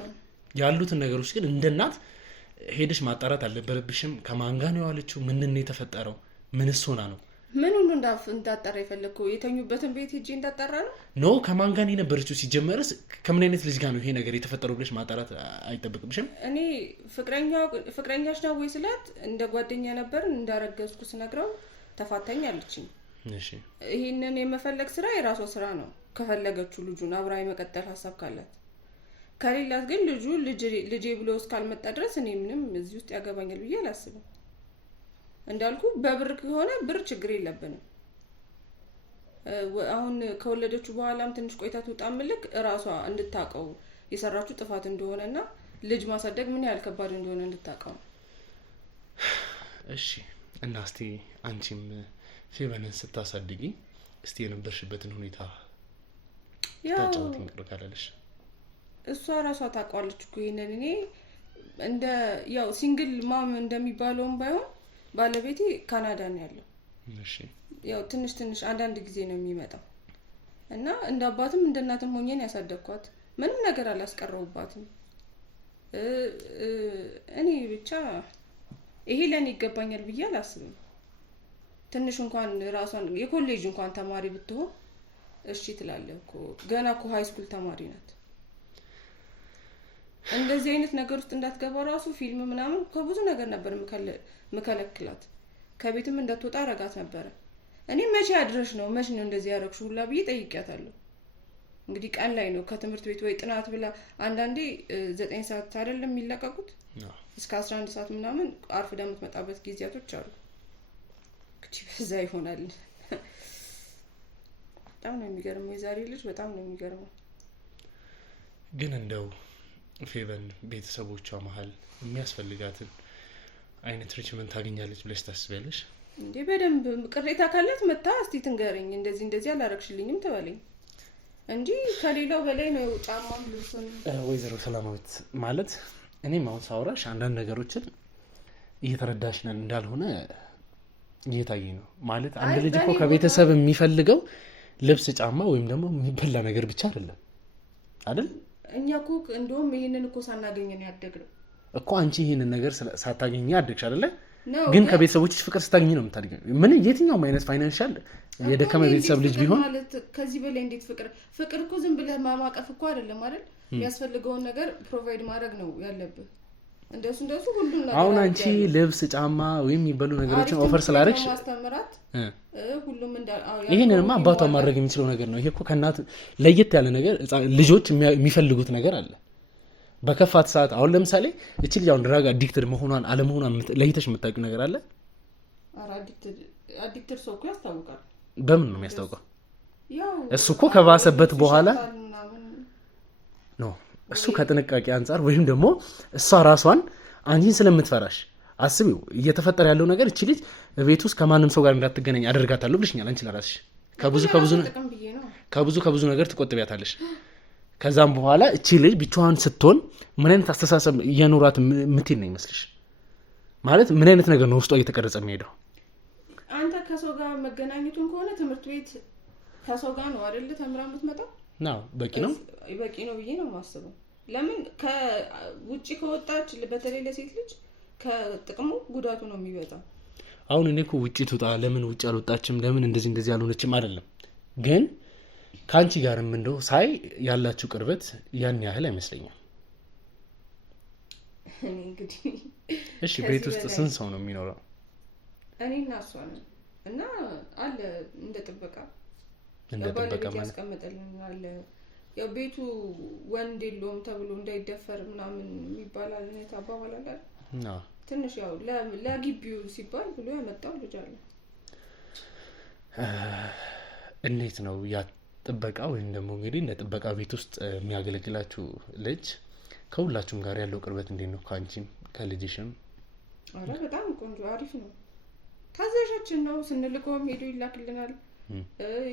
ያሉትን ነገሮች ግን እንደ እናት ሄደሽ ማጣራት አልነበረብሽም? ከማን ጋር ነው ያለችው? ምንድን ነው የተፈጠረው? ምንስ ሆና ነው? ምን ሁሉ እንዳጣራ የፈለከው? የተኙበትን ቤት ሄጄ እንዳጣራ ነው? ኖ ከማን ጋር ነው የነበረችው? ሲጀመርስ ከምን አይነት ልጅ ጋር ነው ይሄ ነገር የተፈጠረው ብለሽ ማጣራት አይጠበቅብሽም? እኔ ፍቅረኛሽ ነው ወይ ስላት እንደ ጓደኛ ነበር እንዳረገዝኩ ስነግረው ተፋታኝ አለችኝ። እሺ ይሄንን የመፈለግ ስራ የራሷ ስራ ነው። ከፈለገችው ልጁን አብራ የመቀጠል ሀሳብ ካላት፣ ከሌላት ግን ልጄ ብሎ እስካልመጣ ድረስ እኔ ምንም እዚህ ውስጥ ያገባኛል ብዬ አላስብም። እንዳልኩ በብር ከሆነ ብር ችግር የለብንም። አሁን ከወለደችው በኋላም ትንሽ ቆይታ ትውጣ ምልክ እራሷ እንድታቀው የሰራችው ጥፋት እንደሆነና ልጅ ማሳደግ ምን ያህል ከባድ እንደሆነ እንድታቀው። እሺ እና እስቲ አንቺም ፌቨንን ስታሳድጊ እስቲ የነበርሽበትን ሁኔታ ታጫውተኝ ካላለሽ። እሷ ራሷ ታውቃለች እኮ ይሄንን። እኔ እንደ ያው ሲንግል ማም እንደሚባለውም ባይሆን ባለቤቴ ካናዳ ነው ያለው። እሺ ያው ትንሽ አንዳንድ ጊዜ ነው የሚመጣው እና እንደ አባትም እንደ እናትም ሆኜ ነው ያሳደግኳት። ምንም ነገር አላስቀረውባትም። እኔ ብቻ ይሄ ለኔ ይገባኛል ብዬ አላስብም። ትንሽ እንኳን ራሷን የኮሌጅ እንኳን ተማሪ ብትሆን እሺ ትላለህ እኮ። ገና እኮ ሃይ ስኩል ተማሪ ናት። እንደዚህ አይነት ነገር ውስጥ እንዳትገባ ራሱ ፊልም ምናምን ከብዙ ነገር ነበር መከለክላት። ከቤትም እንዳትወጣ ረጋት ነበር። እኔ መቼ አድረሽ ነው እንደዚህ ያረግሽው ሁላ ብዬ ጠይቄያታለሁ። እንግዲህ ቀን ላይ ነው ከትምህርት ቤት ወይ ጥናት ብላ አንዳንዴ 9 ሰዓት አይደለም የሚለቀቁት እስከ 11 ሰዓት ምናምን አርፍዳ የምትመጣበት ጊዜያቶች አሉ። እንግዲህ በዛ ይሆናል። በጣም ነው የሚገርመው የዛሬ ልጅ በጣም ነው የሚገርመው። ግን እንደው ፌቨን ቤተሰቦቿ መሀል የሚያስፈልጋትን አይነት ትሪትመንት ታገኛለች ብለሽ ታስቢያለሽ? እንዴ በደንብ ቅሬታ ካላት መታ እስቲ ትንገረኝ፣ እንደዚህ አላረግሽልኝም ትበለኝ እንጂ ከሌላው በላይ ነው ጫማም ልብሱን። ወይዘሮ ሰላማዊት ማለት እኔም አሁን ሳወራሽ አንዳንድ ነገሮችን እየተረዳሽ ነን እንዳልሆነ እየታየኝ ነው። ማለት አንድ ልጅ እኮ ከቤተሰብ የሚፈልገው ልብስ፣ ጫማ ወይም ደግሞ የሚበላ ነገር ብቻ አይደለም አይደል? እኛ እኮ እንደውም ይሄንን እኮ ሳናገኝ ነው ያደግነው እኮ። አንቺ ይሄንን ነገር ሳታገኝ ያደግሽ አይደለ? ግን ከቤተሰቦችሽ ፍቅር ስታገኝ ነው የምታድገው። ምን የትኛውም አይነት ፋይናንሻል የደከመ ቤተሰብ ልጅ ቢሆን ማለት ከዚህ በላይ እንዴት ፍቅር እኮ ዝም ብለህ ማማቀፍ እኮ አይደለም አይደል? የሚያስፈልገውን ነገር ፕሮቫይድ ማድረግ ነው ያለብህ። እንደሱ ሁሉ ነገር አሁን አንቺ ልብስ ጫማ ወይም የሚበሉ ነገሮችን ኦፈር ስላደረግሽ ማስተምራት ሁሉም ይሄንንማ አባቷ ማድረግ የሚችለው ነገር ነው። ይሄ እኮ ከእናት ለየት ያለ ነገር ልጆች የሚፈልጉት ነገር አለ። በከፋት ሰዓት አሁን ለምሳሌ እቺ ልጅ አሁን ድራግ አዲክትድ መሆኗን አለመሆኗን ለይተሽ የምታውቂው ነገር አለ? አዲክትድ ሰው እኮ ያስታውቃል። በምን ነው የሚያስታውቀው? እሱ እኮ ከባሰበት በኋላ ነው። እሱ ከጥንቃቄ አንጻር ወይም ደግሞ እሷ ራሷን አንቺን ስለምትፈራሽ አስቢው። እየተፈጠረ ያለው ነገር እቺ ልጅ ቤት ውስጥ ከማንም ሰው ጋር እንዳትገናኝ አደርጋታለሁ ብለሽኛል አንቺ ለራስሽ። ከብዙ ነገር ትቆጥቢያታለሽ። ከዛም በኋላ እቺ ልጅ ብቻዋን ስትሆን ምን አይነት አስተሳሰብ እየኖራት ምትል ነው ይመስልሽ? ማለት ምን አይነት ነገር ነው ውስጧ እየተቀረጸ የሚሄደው? አንተ ከሰው ጋር መገናኘቱን ከሆነ ትምህርት ቤት ከሰው ጋር ነው አይደል ተምራ የምትመጣው? ነው በቂ ነው ብዬ ነው የማስበው። ለምን ከውጪ ከወጣች በተለይ ለሴት ልጅ ከጥቅሙ ጉዳቱ ነው የሚበዛው። አሁን እኔ እኮ ውጪ ትውጣ ለምን ውጪ አልወጣችም ለምን እንደዚህ አልሆነችም አይደለም፣ ግን ከአንቺ ጋርም እንደው ሳይ ያላችሁ ቅርበት ያን ያህል አይመስለኝም። እሺ ቤት ውስጥ ስንት ሰው ነው የሚኖረው? እኔ እና እሷ ነን እና አለ እንደ ጥበቃ ማለት ያስቀመጠልን አለ። ያው ቤቱ ወንድ የለውም ተብሎ እንዳይደፈር ምናምን የሚባል አይነት አባባል አለ። ትንሽ ያው ለግቢው ሲባል ብሎ ያመጣው ልጅ አለ። እንዴት ነው ያ ጥበቃ ወይም ደግሞ እንግዲህ እንደ ጥበቃ ቤት ውስጥ የሚያገለግላችሁ ልጅ ከሁላችሁም ጋር ያለው ቅርበት እንዴት ነው? ከአንቺም ከልጅሽም? አረ በጣም ቆንጆ አሪፍ ነው። ታዛዣችን ነው። ስንልከውም ሄዶ ይላክልናል።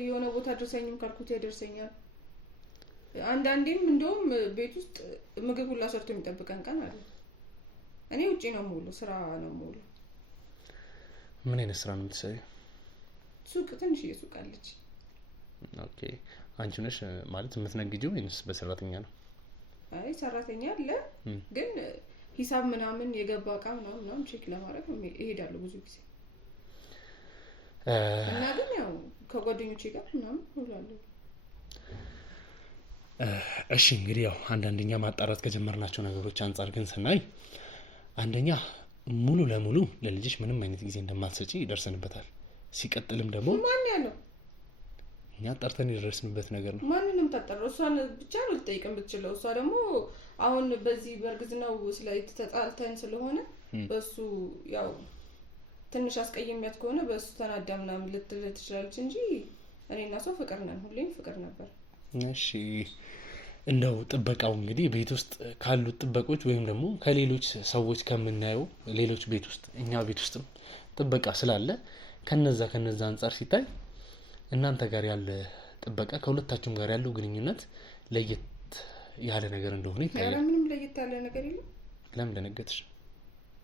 የሆነ ቦታ ደርሰኝም ካልኩት ያደርሰኛል። አንዳንዴም እንደውም ቤት ውስጥ ምግብ ሁላ ሰርቶ የሚጠብቀን ቀን አለ። እኔ ውጪ ነው የምውለው፣ ስራ ነው የምውለው። ምን አይነት ስራ ነው የምትሰሪው? ሱቅ፣ ትንሽዬ ሱቅ አለች። ኦኬ። አንቺ ነሽ ማለት የምትነግጂው ወይስ በሰራተኛ ነው? አይ ሰራተኛ አለ፣ ግን ሂሳብ ምናምን የገባ እቃ ምናምን ቼክ ለማድረግ እሄዳለሁ ብዙ ጊዜ እና ግን ያው ከጓደኞቼ ጋር ምናምን እውላለሁ። እሺ እንግዲህ ያው አንዳንደኛ ማጣራት ከጀመርናቸው ነገሮች አንጻር ግን ስናይ አንደኛ ሙሉ ለሙሉ ለልጅሽ ምንም አይነት ጊዜ እንደማትሰጪ ይደርሰንበታል። ሲቀጥልም ደግሞ ማን ያለው እኛ ጠርተን የደረስንበት ነገር ነው። ማንንም ተጠራ እሷን ብቻ ነው ልጠይቅም ብትችለው። እሷ ደግሞ አሁን በዚህ በእርግዝናው ተጣልተን ስለሆነ በሱ ያው ትንሽ አስቀየሚያት ከሆነ በሱ ተናዳ ምናምን ልትል ትችላለች እንጂ እኔና ሰው ፍቅር ነን፣ ሁሌም ፍቅር ነበር። እሺ እንደው ጥበቃው እንግዲህ ቤት ውስጥ ካሉት ጥበቆች ወይም ደግሞ ከሌሎች ሰዎች ከምናየው ሌሎች ቤት ውስጥ እኛ ቤት ውስጥም ጥበቃ ስላለ ከነዛ አንጻር ሲታይ እናንተ ጋር ያለ ጥበቃ ከሁለታችሁም ጋር ያለው ግንኙነት ለየት ያለ ነገር እንደሆነ ይታያል። ምንም ለየት ያለ ነገር የለም። ለምን ደነገጥሽ?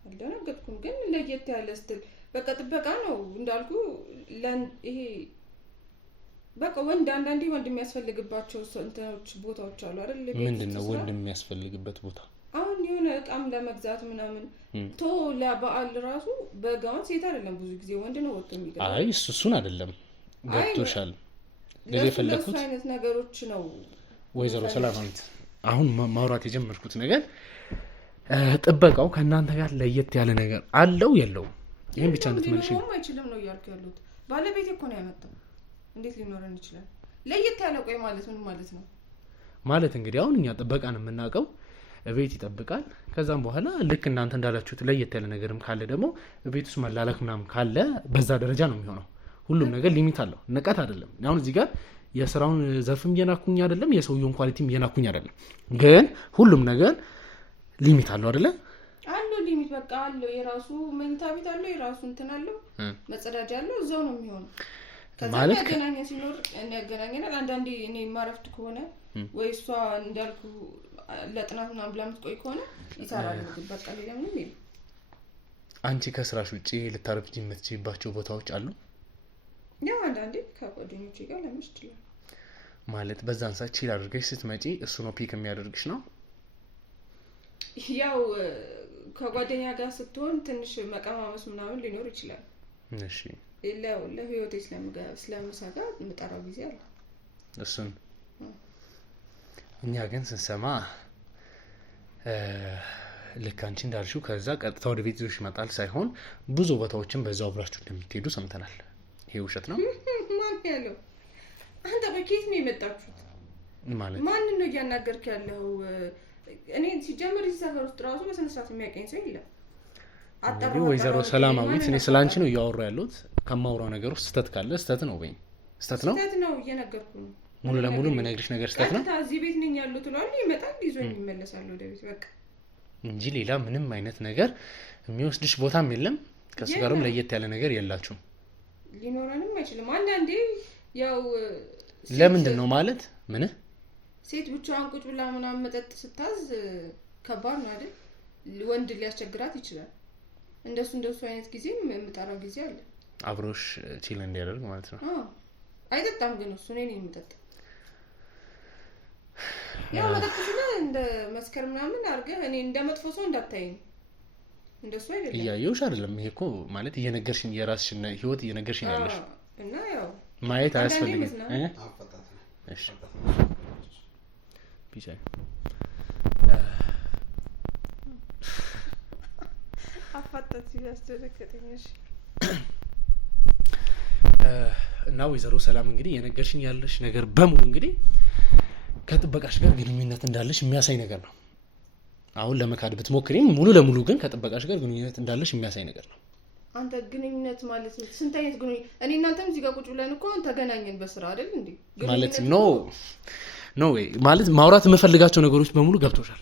አልደነገጥኩም፣ ግን ለየት ያለ ስትል በቃ ጥበቃ ነው እንዳልኩ። ይሄ በቃ ወንድ አንዳንዴ ወንድ የሚያስፈልግባቸው እንትኖች ቦታዎች አሉ አይደል? ምንድነው ወንድ የሚያስፈልግበት ቦታ? አሁን የሆነ እቃም ለመግዛት ምናምን ለበዓል ራሱ በጋውን ሴት አይደለም ብዙ ጊዜ ወንድ ነው ወጥቶ የሚገዛው። አይ እሱን አይደለም ገብቶሻል። ለዚህ ፈለኩት አይነት ነገሮች ነው። ወይዘሮ ሰላማዊት አሁን ማውራት የጀመርኩት ነገር ጥበቃው ከእናንተ ጋር ለየት ያለ ነገር አለው የለውም? ይሄን ብቻ እንድትመልሺ ነው። አይችልም ነው እያልኩ ያሉት። ባለቤቴ እኮ ነው ያመጣው። እንዴት ሊኖረን ይችላል? ለየት ያለ ቆይ ማለት ምን ማለት ነው? ማለት እንግዲህ አሁን እኛ ጥበቃን የምናውቀው ቤት ይጠብቃል። ከዛም በኋላ ልክ እናንተ እንዳላችሁት ለየት ያለ ነገርም ካለ ደግሞ ቤት ውስጥ መላላክ ምናምን ካለ በዛ ደረጃ ነው የሚሆነው። ሁሉም ነገር ሊሚት አለው፣ ንቀት አይደለም። አሁን እዚህ ጋር የስራውን ዘርፍም እየናኩኝ አይደለም፣ የሰውየውን ኳሊቲም እየናኩኝ አይደለም። ግን ሁሉም ነገር ሊሚት አለው አይደለ? አለው ሊሚት በቃ አለው። የራሱ መኝታ ቤት አለው፣ የራሱ እንትን አለው፣ መጸዳጃ አለው። እዛው ነው የሚሆነው። ከዛ ያገናኘ ሲኖር ያገናኘናል። አንዳንዴ እኔ ማረፍት ከሆነ ወይ እሷ እንዳልኩ ለጥናት ምናምን ብላ የምትቆይ ከሆነ ይሰራል። በቃ ሌላ ምንም የለም። አንቺ ከስራሽ ውጪ ልታረፍጂ የምትችይባቸው ቦታዎች አሉ? ያው አንዳንዴ ከጓደኞቼ ጋር ለምሽ ይችላል ማለት በዛን ሰዓት ቺል አድርገሽ ስትመጪ እሱ ነው ፒክ የሚያደርግሽ ነው? ያው ከጓደኛ ጋር ስትሆን ትንሽ መቀማመስ ምናምን ሊኖር ይችላል። እሺ ለህይወቴ ስለምሰጋ የምጠራው ጊዜ አለ እሱን። እኛ ግን ስንሰማ ልክ አንቺ እንዳልሽው ከዛ ቀጥታ ወደ ቤት ይዞሽ ይመጣል ሳይሆን ብዙ ቦታዎችን በዛው አብራችሁ እንደምትሄዱ ሰምተናል። ይሄ ውሸት ነው? ማን ያለው? አንተ በኬት ነው የመጣችሁት? ማለት ማን ነው እያናገርክ ያለው? እኔ ሲጀምር እዚህ ሰፈር ውስጥ ራሱ በስነ ስርዓት የሚያውቀኝ ሰው የለም። እንግዲህ ወይዘሮ ሰላማዊት እኔ ስላንቺ ነው እያወራ ያለሁት። ከማውራው ነገር ውስጥ ስህተት ካለ ስህተት ነው በይኝ። ስህተት ነው እየነገርኩ ነው። ሙሉ ለሙሉ የምነግርሽ ነገር ስህተት ነው። እዚህ ቤት ነኝ ያለው ትሏል፣ ይመጣል፣ ይዞኝ ይመለሳል ወደ ቤት በቃ እንጂ ሌላ ምንም አይነት ነገር የሚወስድሽ ቦታም የለም። ከሱ ጋርም ለየት ያለ ነገር የላችሁም። ሊኖረንም አይችልም። አንዳንዴ ያው ለምንድን ነው ማለት ምን ሴት ብቻዋን ቁጭ ብላ ምናምን መጠጥ ስታዝ ከባድ ነው አይደል? ወንድ ሊያስቸግራት ይችላል። እንደሱ አይነት ጊዜ የምጠራው ጊዜ አለ። አብሮሽ ቺል እንዲያደርግ ማለት ነው። አይጠጣም ግን እሱ እኔ ነኝ የምጠጣው። ያው መጠጥ ስለ እንደ መስከር ምናምን አድርገህ እኔ እንደ መጥፎ ሰው እንዳታየኝ። እንደሱ አይደለም። እያየሁሽ አይደለም። ይሄ እኮ ማለት እየነገርሽኝ የራስሽን ህይወት እየነገርሽኝ ያለሽ እና ያው ማየት አያስፈልግም። እሺ ቢቻ አፋጣት ያስደረከተኝሽ እና ወይዘሮ ሰላም እንግዲህ የነገርሽኝ ያለሽ ነገር በሙሉ እንግዲህ ከጥበቃሽ ጋር ግንኙነት እንዳለሽ የሚያሳይ ነገር ነው። አሁን ለመካድ ብትሞክሪም ሙሉ ለሙሉ ግን ከጥበቃሽ ጋር ግንኙነት እንዳለሽ የሚያሳይ ነገር ነው። አንተ ግንኙነት ማለት ነው ስንት አይነት ግንኙነት? እኔ እናንተም እዚህ ጋር ቁጭ ብለን እኮ ተገናኘን በስራ አይደል እንዴ? ማለት ኖ ወይ ማለት ማውራት የምፈልጋቸው ነገሮች በሙሉ ገብቶሻል።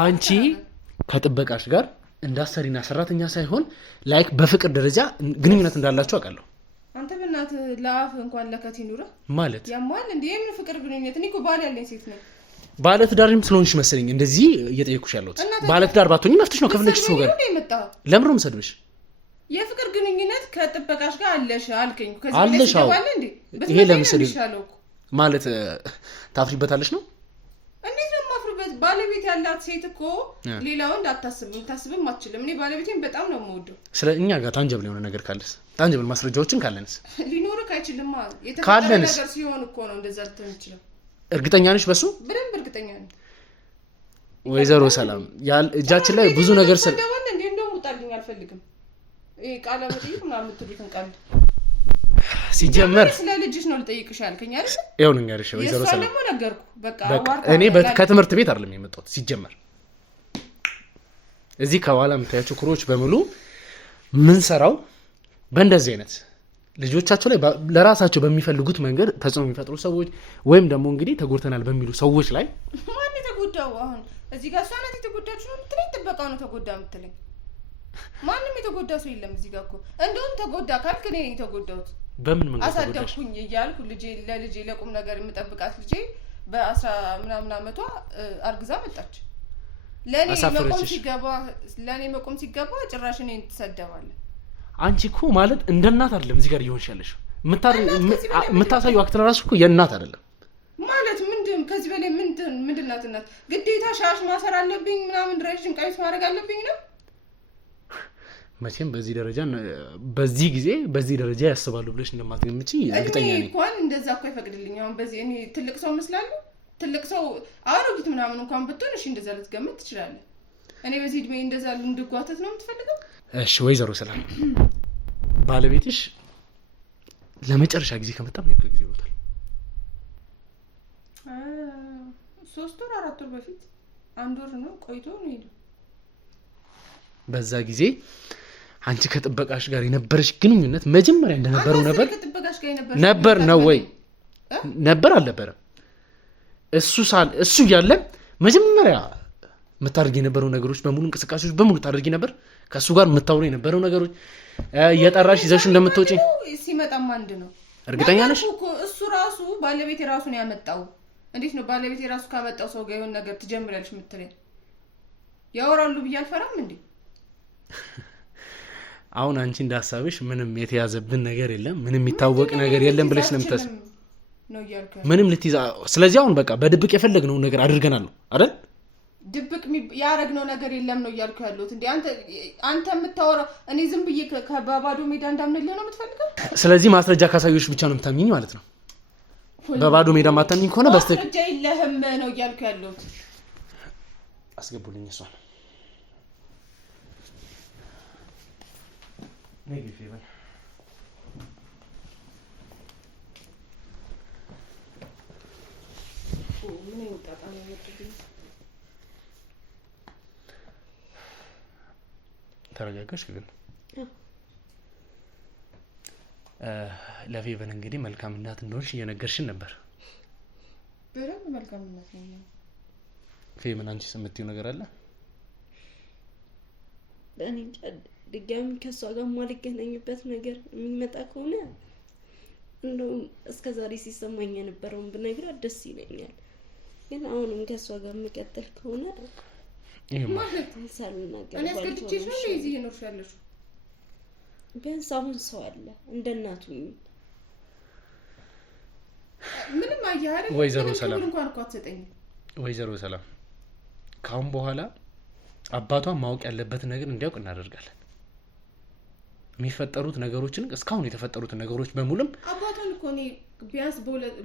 አንቺ ከጥበቃሽ ጋር እንዳሰሪና ሰራተኛ ሳይሆን ላይክ በፍቅር ደረጃ ግንኙነት እንዳላችሁ አውቃለሁ። አንተ በእናትህ ለአፍ እንኳን ለከት ይኑራ ማለት ያማል እንዴ? የምን ፍቅር ግንኙነት? እኔ እኮ ባል ያለኝ ሴት ነኝ። ባለ ትዳርም ስለሆንሽ መሰለኝ እንደዚህ እየጠየኩሽ ያለሁት። ባለ ትዳር ባትሆኚ መፍትሽ ነው ከፈለግሽ ሰው ጋር ለምን ነው የምሰድብሽ? የፍቅር ግንኙነት ከጥበቃሽ ጋር አለሽ አልከኝ። ከዚህ በኋላ እንዴ ይሄ ለምሳሌ ማለት ታፍሪበታለሽ ነው? እንዴት ነው የማፍርበት? ባለቤት ያላት ሴት እኮ ሌላው እንዳታስብም ታስብም አትችልም። እኔ ባለቤቴን በጣም ነው የምወደው። ስለ እኛ ጋር ታንጀብል የሆነ ነገር ካለስ ታንጀብል ማስረጃዎችን ካለንስ ሊኖርክ አይችልም ማለት የተፈጠረ ነገር ሲሆን እኮ ነው እንደዛ ልትሆን ይችላል። እርግጠኛ ነሽ በሱ? በደንብ እርግጠኛ ነኝ። ወይዘሮ ሰላም እጃችን ላይ ብዙ ነገር ስለደወለ እንዴ እንደውም ውጣልኝ አልፈልግም። ይሄ ቃለ መጠይቅ ምናምን የምትሉትን ቃል ሲጀመር ስለ ልጅሽ ነው ልጠይቅሽ ያልከኝ አይደል? ይኸው ንገርሽ ወይዘሮ ሰላም ደግሞ ነገርኩ በቃ እኔ ከትምህርት ቤት አይደለም የመጣሁት። ሲጀመር እዚህ ከኋላ የምታያቸው ኩሮች በሙሉ ምን ሰራው በእንደዚህ አይነት ልጆቻቸው ላይ ለራሳቸው በሚፈልጉት መንገድ ተጽዕኖ የሚፈጥሩ ሰዎች ወይም ደግሞ እንግዲህ ተጎድተናል በሚሉ ሰዎች ላይ ማን የተጎዳው? አሁን እዚህ ጋር እሷ ናት የተጎዳችው ነው የምትለኝ? ጥበቃው ነው ተጎዳ የምትለኝ? ማንም የተጎዳ ሰው የለም እዚህ ጋር እኮ። እንደውም ተጎዳ ካልክ እኔ ነኝ የተጎዳሁት። በምን መንገድ አሳደግኩኝ እያልኩ ለልጄ ለቁም ነገር የምጠብቃት ልጄ በ10 ምናምን ዓመቷ አርግዛ መጣች። ለእኔ መቆም ሲገባ ጭራሽ እኔን ትሰደባለህ። አንቺ እኮ ማለት እንደ እናት አይደለም እዚህ ጋር እየሆንሽ ያለሽው። የምታሳዩ አክተር ራሱ እኮ የእናት አይደለም ማለት ምንድን ከዚህ በላይ ምንድን ናት እናት? ግዴታ ሻሽ ማሰር አለብኝ ምናምን ረዥም ቀሚስ ማድረግ አለብኝ ነው? መቼም በዚህ ደረጃ በዚህ ጊዜ በዚህ ደረጃ ያስባሉ ብለሽ እንደማትገምጪ እርግጠኛ ነኝ። እንኳን እንደዛ እኮ አይፈቅድልኝ። አሁን በዚህ እኔ ትልቅ ሰው መስላለሁ? ትልቅ ሰው አሮጊት ምናምን እንኳን ብትሆን እሺ እንደዛ ልትገምት ትችላለህ። እኔ በዚህ እድሜ እንደዛ እንድጓተት ነው የምትፈልገው? እሺ ወይዘሮ ሰላም ባለቤትሽ ለመጨረሻ ጊዜ ከመጣ ምን ያክል ጊዜ ሆኖታል? 3 ወር 4 ወር በፊት 1 ወር ነው ቆይቶ ነው ሄደ። በዛ ጊዜ አንቺ ከጥበቃሽ ጋር የነበረሽ ግንኙነት መጀመሪያ እንደነበረው ነበር ነው ወይ? ነበር አልነበረም? እሱ ያለ መጀመሪያ የምታደርጊ የነበረው ነገሮች በሙሉ እንቅስቃሴዎች በሙሉ ታደርጊ ነበር። ከሱ ጋር የምታወሩ የነበረው ነገሮች የጠራሽ ይዘሽ እንደምትወጪ ሲመጣም አንድ ነው። እርግጠኛ ነሽ? እሱ ራሱ ባለቤት የራሱ ነው ያመጣው። እንዴት ነው ባለቤት የራሱ ካመጣው ሰው ጋር የሆነ ነገር ትጀምሪያለሽ የምትለኝ? ያወራሉ ብዬ አልፈራም እንዴ? አሁን አንቺ እንዳሳብሽ ምንም የተያዘብን ነገር የለም፣ ምንም የሚታወቅ ነገር የለም ብለሽ ነው የምታስብ ነው እያልኩ ምንም ልትይዛ። ስለዚህ አሁን በቃ በድብቅ የፈለግነው ነገር አድርገናል ነው አይደል? ድብቅ ያረግነው ነገር የለም ነው እያልኩ ያለሁት። እንዴ አንተ የምታወራው እኔ ዝም ብዬ ከባዶ ሜዳ እንዳምንልህ ነው የምትፈልገው? ስለዚህ ማስረጃ ካሳዮች ብቻ ነው የምታምኚኝ ማለት ነው? በባዶ ሜዳ ማታምኚኝ ከሆነ ማስረጃ የለህም ነው እያልኩ ያለሁት። አስገቡልኝ እሷን ነግሪፍ ይበል ምን ይወጣጣ ነው ወጥልኝ ተረጋጋሽ ግን ለፌቨን እንግዲህ መልካም እናት እንደሆንሽ እየነገርሽን ነበር በደንብ መልካም እናት ነኝ ፌቨን አንቺ የምትይው ነገር አለ እኔ ድጋሚ ከሷ ጋር ማልገናኝበት ነገር የሚመጣ ከሆነ እንደውም እስከዛሬ ሲሰማኝ የነበረውን ብነግራት ደስ ይለኛል ግን አሁንም ከሷ ጋር የምቀጥል ከሆነ ማለት ሳልናገር እኔ አስገድቼሽ ነው እዚህ ይኖርሻለሽ ቢያንስ አሁን ሰው አለ እንደ እናቱ ምንም አያረ ወይዘሮ ሰላም እንኳን እኮ አትሰጠኝም ወይዘሮ ሰላም ካሁን በኋላ አባቷ ማወቅ ያለበት ነገር እንዲያውቅ እናደርጋለን የሚፈጠሩት ነገሮችን እስካሁን የተፈጠሩት ነገሮች በሙሉም አባቷን እኮ እኔ ቢያንስ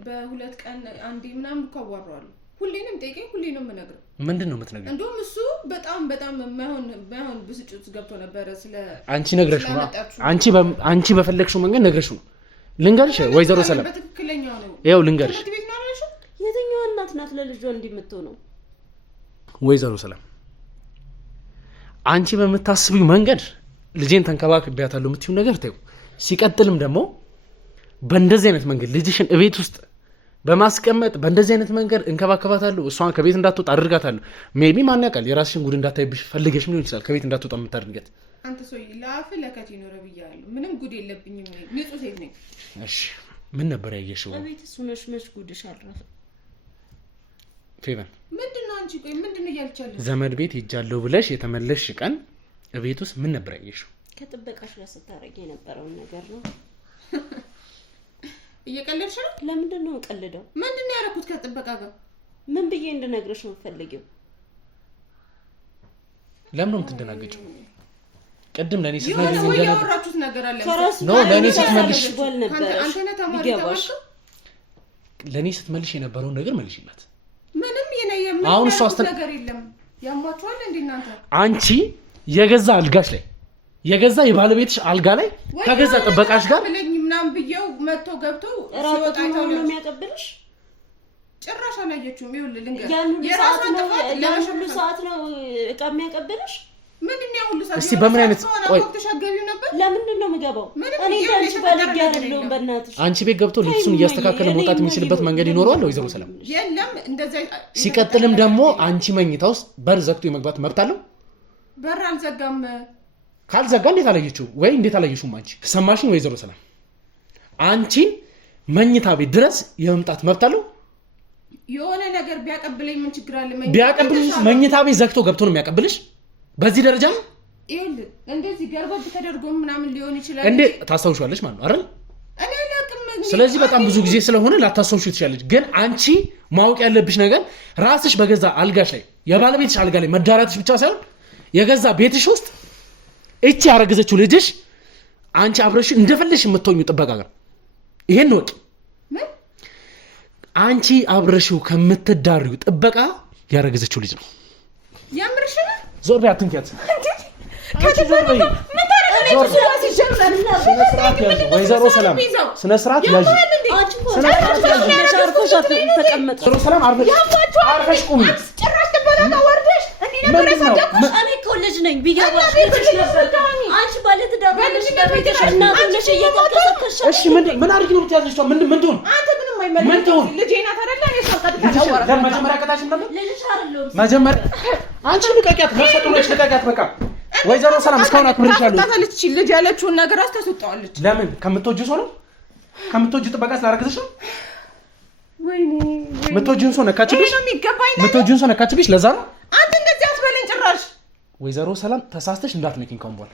በሁለት ቀን አንዴ ምናምን እኮ አዋራዋለሁ ሁሌንም ጠይቀኝ ሁሌንም ምነግረው ምንድነው የምትነግረው እንደውም እሱ በጣም ማይሆን ብስጭት ገብቶ ነበር ስለ አንቺ ነግረሽው አንቺ በፈለግሽው መንገድ ነግረሽው ነው ልንገርሽ ወይዘሮ ሰላም በትክክለኛው ነው ይኸው ልንገርሽ የትኛው እናት ናት ለልጇ እንዲምትው ነው ወይዘሮ ሰላም አንቺ በመታስቢው መንገድ ልጄን ተንከባክቤያታለሁ የምትይው ነገር ተይው ሲቀጥልም ደግሞ በእንደዚህ አይነት መንገድ ልጅሽን እቤት ውስጥ በማስቀመጥ በእንደዚህ አይነት መንገድ እንከባከባታለሁ እሷን ከቤት እንዳትወጣ አድርጋታለሁ ሜቢ ማን ያውቃል የራስሽን ጉድ እንዳታይብሽ ፈልገሽ ምን ይችላል ከቤት እንዳትወጣ የምታደርጋት አንተ ሰው ላፍ ለከት ይኖር ብያለሁ ምንም ጉድ የለብኝም ንጹህ ሴት ነኝ እሺ ምን ነበር ያየሽው አቤት እሱ ነሽ መች ጉድሽ አረፈ ፌቨን ምንድነው አንቺ ቆይ ምንድነው ያልቻለሽ ዘመድ ቤት ሄጃለሁ ብለሽ የተመለስሽ ቀን እቤት ውስጥ ምን ነበር ያየሽው ከጥበቃሽ ጋር ስታረጊ የነበረውን ነገር ነው እየቀለድሽ ነው ለምንድን ነው ቀልደው ምንድነው ያደረኩት ከጥበቃ ጋር ምን ብዬ እንድነግርሽ ነው ፈልጊው ለምን ነው የምትደናገጪው ቅድም ለኔ ስትነግሪኝ እንደነበረ ያወራችሁት ነገር አለ ነው ለኔ ስትመልሽ አንተ ነህ ተማሪ ተባልኩ ለኔ ስትመልሽ የነበረውን ነገር መልሽላት ምንም የነየም አሁን እሷ ነገር የለም ያሟቸዋል እንዴ እናንተ አንቺ የገዛ አልጋሽ ላይ የገዛ የባለቤትሽ አልጋ ላይ ከገዛ ጥበቃሽ ጋር ለኝ ምናምን ብየው መጥቶ ገብቶ ሲወጣ ነው የሚያቀብልሽ ጭራሽ አላየችውም ይኸውልህ ልንገር የራሱ ሰዓት ነው እቃ የሚያቀብልሽ ምንድነው ሁሉ ሰዓት እስቲ በምን አይነት ቆይ ተሻገሪው ነበር ለምንድን ነው የምገባው እኔ እንዳንቺ ባለጌ አይደለሁም በእናትሽ አንቺ ቤት ገብቶ ልብሱን እያስተካከለ መውጣት የሚችልበት መንገድ ይኖረዋል ወይዘሮ ሰላም የለም እንደዛ ሲቀጥልም ደግሞ አንቺ መኝታ ውስጥ በር ዘግቶ የመግባት መብት አለው በር አልዘጋም ካልዘጋ እንዴት አላየችው ወይ እንዴት አላየሽውም አንቺ ከሰማሽኝ ወይዘሮ ሰላም አንቺን መኝታ ቤት ድረስ የመምጣት መብት አለው የሆነ ነገር ቢያቀብለኝ ምን ችግር አለ ቢያቀብልሽ መኝታ ቤት ዘግቶ ገብቶ ነው የሚያቀብልሽ በዚህ ደረጃ ነው ይኸውልህ እንደዚህ ገርበብ ተደርጎ ምናምን ሊሆን ይችላል እንዴ ታስታውሻለሽ ማለት ነው አይደል እኔ አላውቅም ስለዚህ በጣም ብዙ ጊዜ ስለሆነ ላታስታውሺው ትችላለሽ ግን አንቺ ማወቅ ያለብሽ ነገር ራስሽ በገዛ አልጋሽ ላይ የባለቤትሽ አልጋ ላይ መዳራትሽ ብቻ ሳይሆን የገዛ ቤትሽ ውስጥ እቺ ያረገዘችው ልጅሽ አንቺ አብረሽ እንደፈለሽ የምትሆኙ ጥበቃ ጋር ይሄን ወቂ ምን አንቺ አብረሽው ከምትዳሪው ጥበቃ ያረገዘችው ልጅ ነው ያምርሽ ዞር በይ አትንኪያት ከተበረከ ምን ታረጋለች ወይዘሮ ሰላም ስነ ስርዓት ያዥ ስነ ስርዓት ያዥ ተቀመጥ ወይዘሮ ሰላም አርፈሽ ቁሚ ጭራሽ ተበረከ ወርደሽ እንዴ ነበር ያሳደኩሽ እኔ እኮ ልጅ ነኝ ቢገባሽ ልጅ ነበር አንቺ ባለ ትዳር ነሽ በቤትሽ እናት ነሽ እየተከሰከሽ እሺ ምን አድርጊ ነው የምትያዝሽ አንተ ምንም አይመለከትም ልጄ ናት አይደል እኔ ሰውቀት ለመጀመሪያ ቀጣሽም ነበር ልጅሽ አይደለም መጀመሪያ አንቺ ልቀቂያት መሰጡልሽ ልቀቂያት በቃ ወይዘሮ ሰላም እስካሁን አክብሬሻለሁ ታታለች ልጅ ያለችውን ነገር አስተስጣዋለች ለምን ከምትወጂ ሰው ነው ከምትወጂ ጥበቃ ስላረገዘሽ ነው ወይኔ ምትወጂን ሰው ነካችብሽ ነው የሚገባኝ ምትወጂን ሰው ነካችብሽ ለዛ ነው አንተ እንደዚህ አትበለኝ ጭራሽ ወይዘሮ ሰላም ተሳስተሽ እንዳትነኪኝ ካሁን በኋላ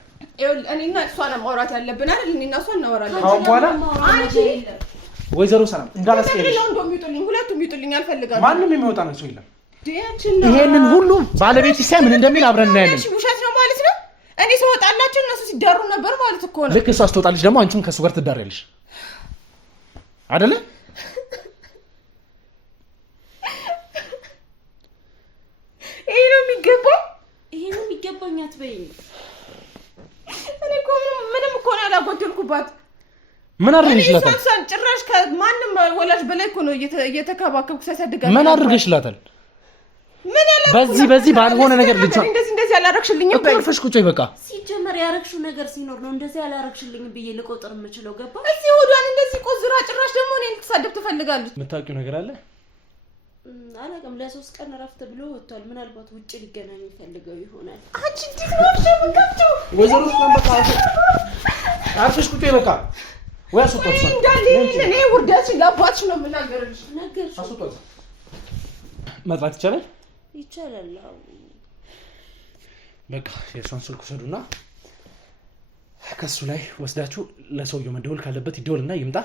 እኔና እሷ ነው ማውራት ያለብን አይደል እኔና እሷ እናወራለን ካሁን በኋላ አንቺ ወይዘሮ ሰላም እንዳላስቀየምሽ ነው እንደሚጡልኝ ሁለቱም ይጡልኝ አልፈልጋለሁ ማንንም የሚወጣ ነው ሰው የለም ይሄንን ሁሉ ባለቤት ሲሳይ ምን እንደሚል አብረን እናያለን እሺ ውሸት ነው ማለት ነው እኔ ስወጣላችሁ እነሱ ሲዳሩ ነበር ማለት እኮ ነው ልክ እሷ ስትወጣልሽ ደግሞ አንቺም ከሱ ጋር ትዳሪያለሽ አይደለ ይሄ ነው አትበይኝ። እኔ እኮ ምንም እኮ ነው ያላጎደልኩባት። ምን አድርገሽላታል? እሷን ጭራሽ ከማንም ወላጅ በላይ እኮ ነው እየተከባከብኩ ሳሳድጋት። ምን አድርገሽላታል? ምን ያለ በዚህ ባልሆነ ነገር ልጅ እንደዚህ ያላረግሽልኝም እኮ አርፈሽ ቁጭ በይ በቃ። ሲጀመር ያረግሽው ነገር ሲኖር ነው እንደዚህ ያላረግሽልኝ ብዬ ልቆጥር የምችለው። ገባ? እዚህ ሆዷን እንደዚህ ቆዝራ ጭራሽ ደግሞ እኔን ልትሳደብ ትፈልጋለች። የምታውቂው ነገር አለ? አላውቅም። ለ3 ቀን እረፍት ብሎ ወጥቷል። ምናልባት ውጭ ሊገናኙ ፈልገው ይሆናል። አንቺ እንዴት ነው የምትገብጪው? ወይዘሮ ስማን በቃ አርፈሽ ቁጭ በይ በቃ። ወይ አስወጣት ሰው እንዳለ እኔ ውርደትሽን ለአባትሽ ነው የምናገርልሽ። ነገርሽ አስወጣት። መጥራት ይቻላል? ይቻላል። አዎ በቃ የእሷን ስልክ ውሰዱና ከሱ ላይ ወስዳችሁ ለሰውየው መደወል ካለበት ይደውልና ይምጣ።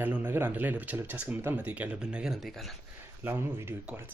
ያለውን ነገር አንድ ላይ ለብቻ አስቀምጠን መጠየቅ ያለብን ነገር እንጠይቃለን። ለአሁኑ ቪዲዮ ይቋረጥ።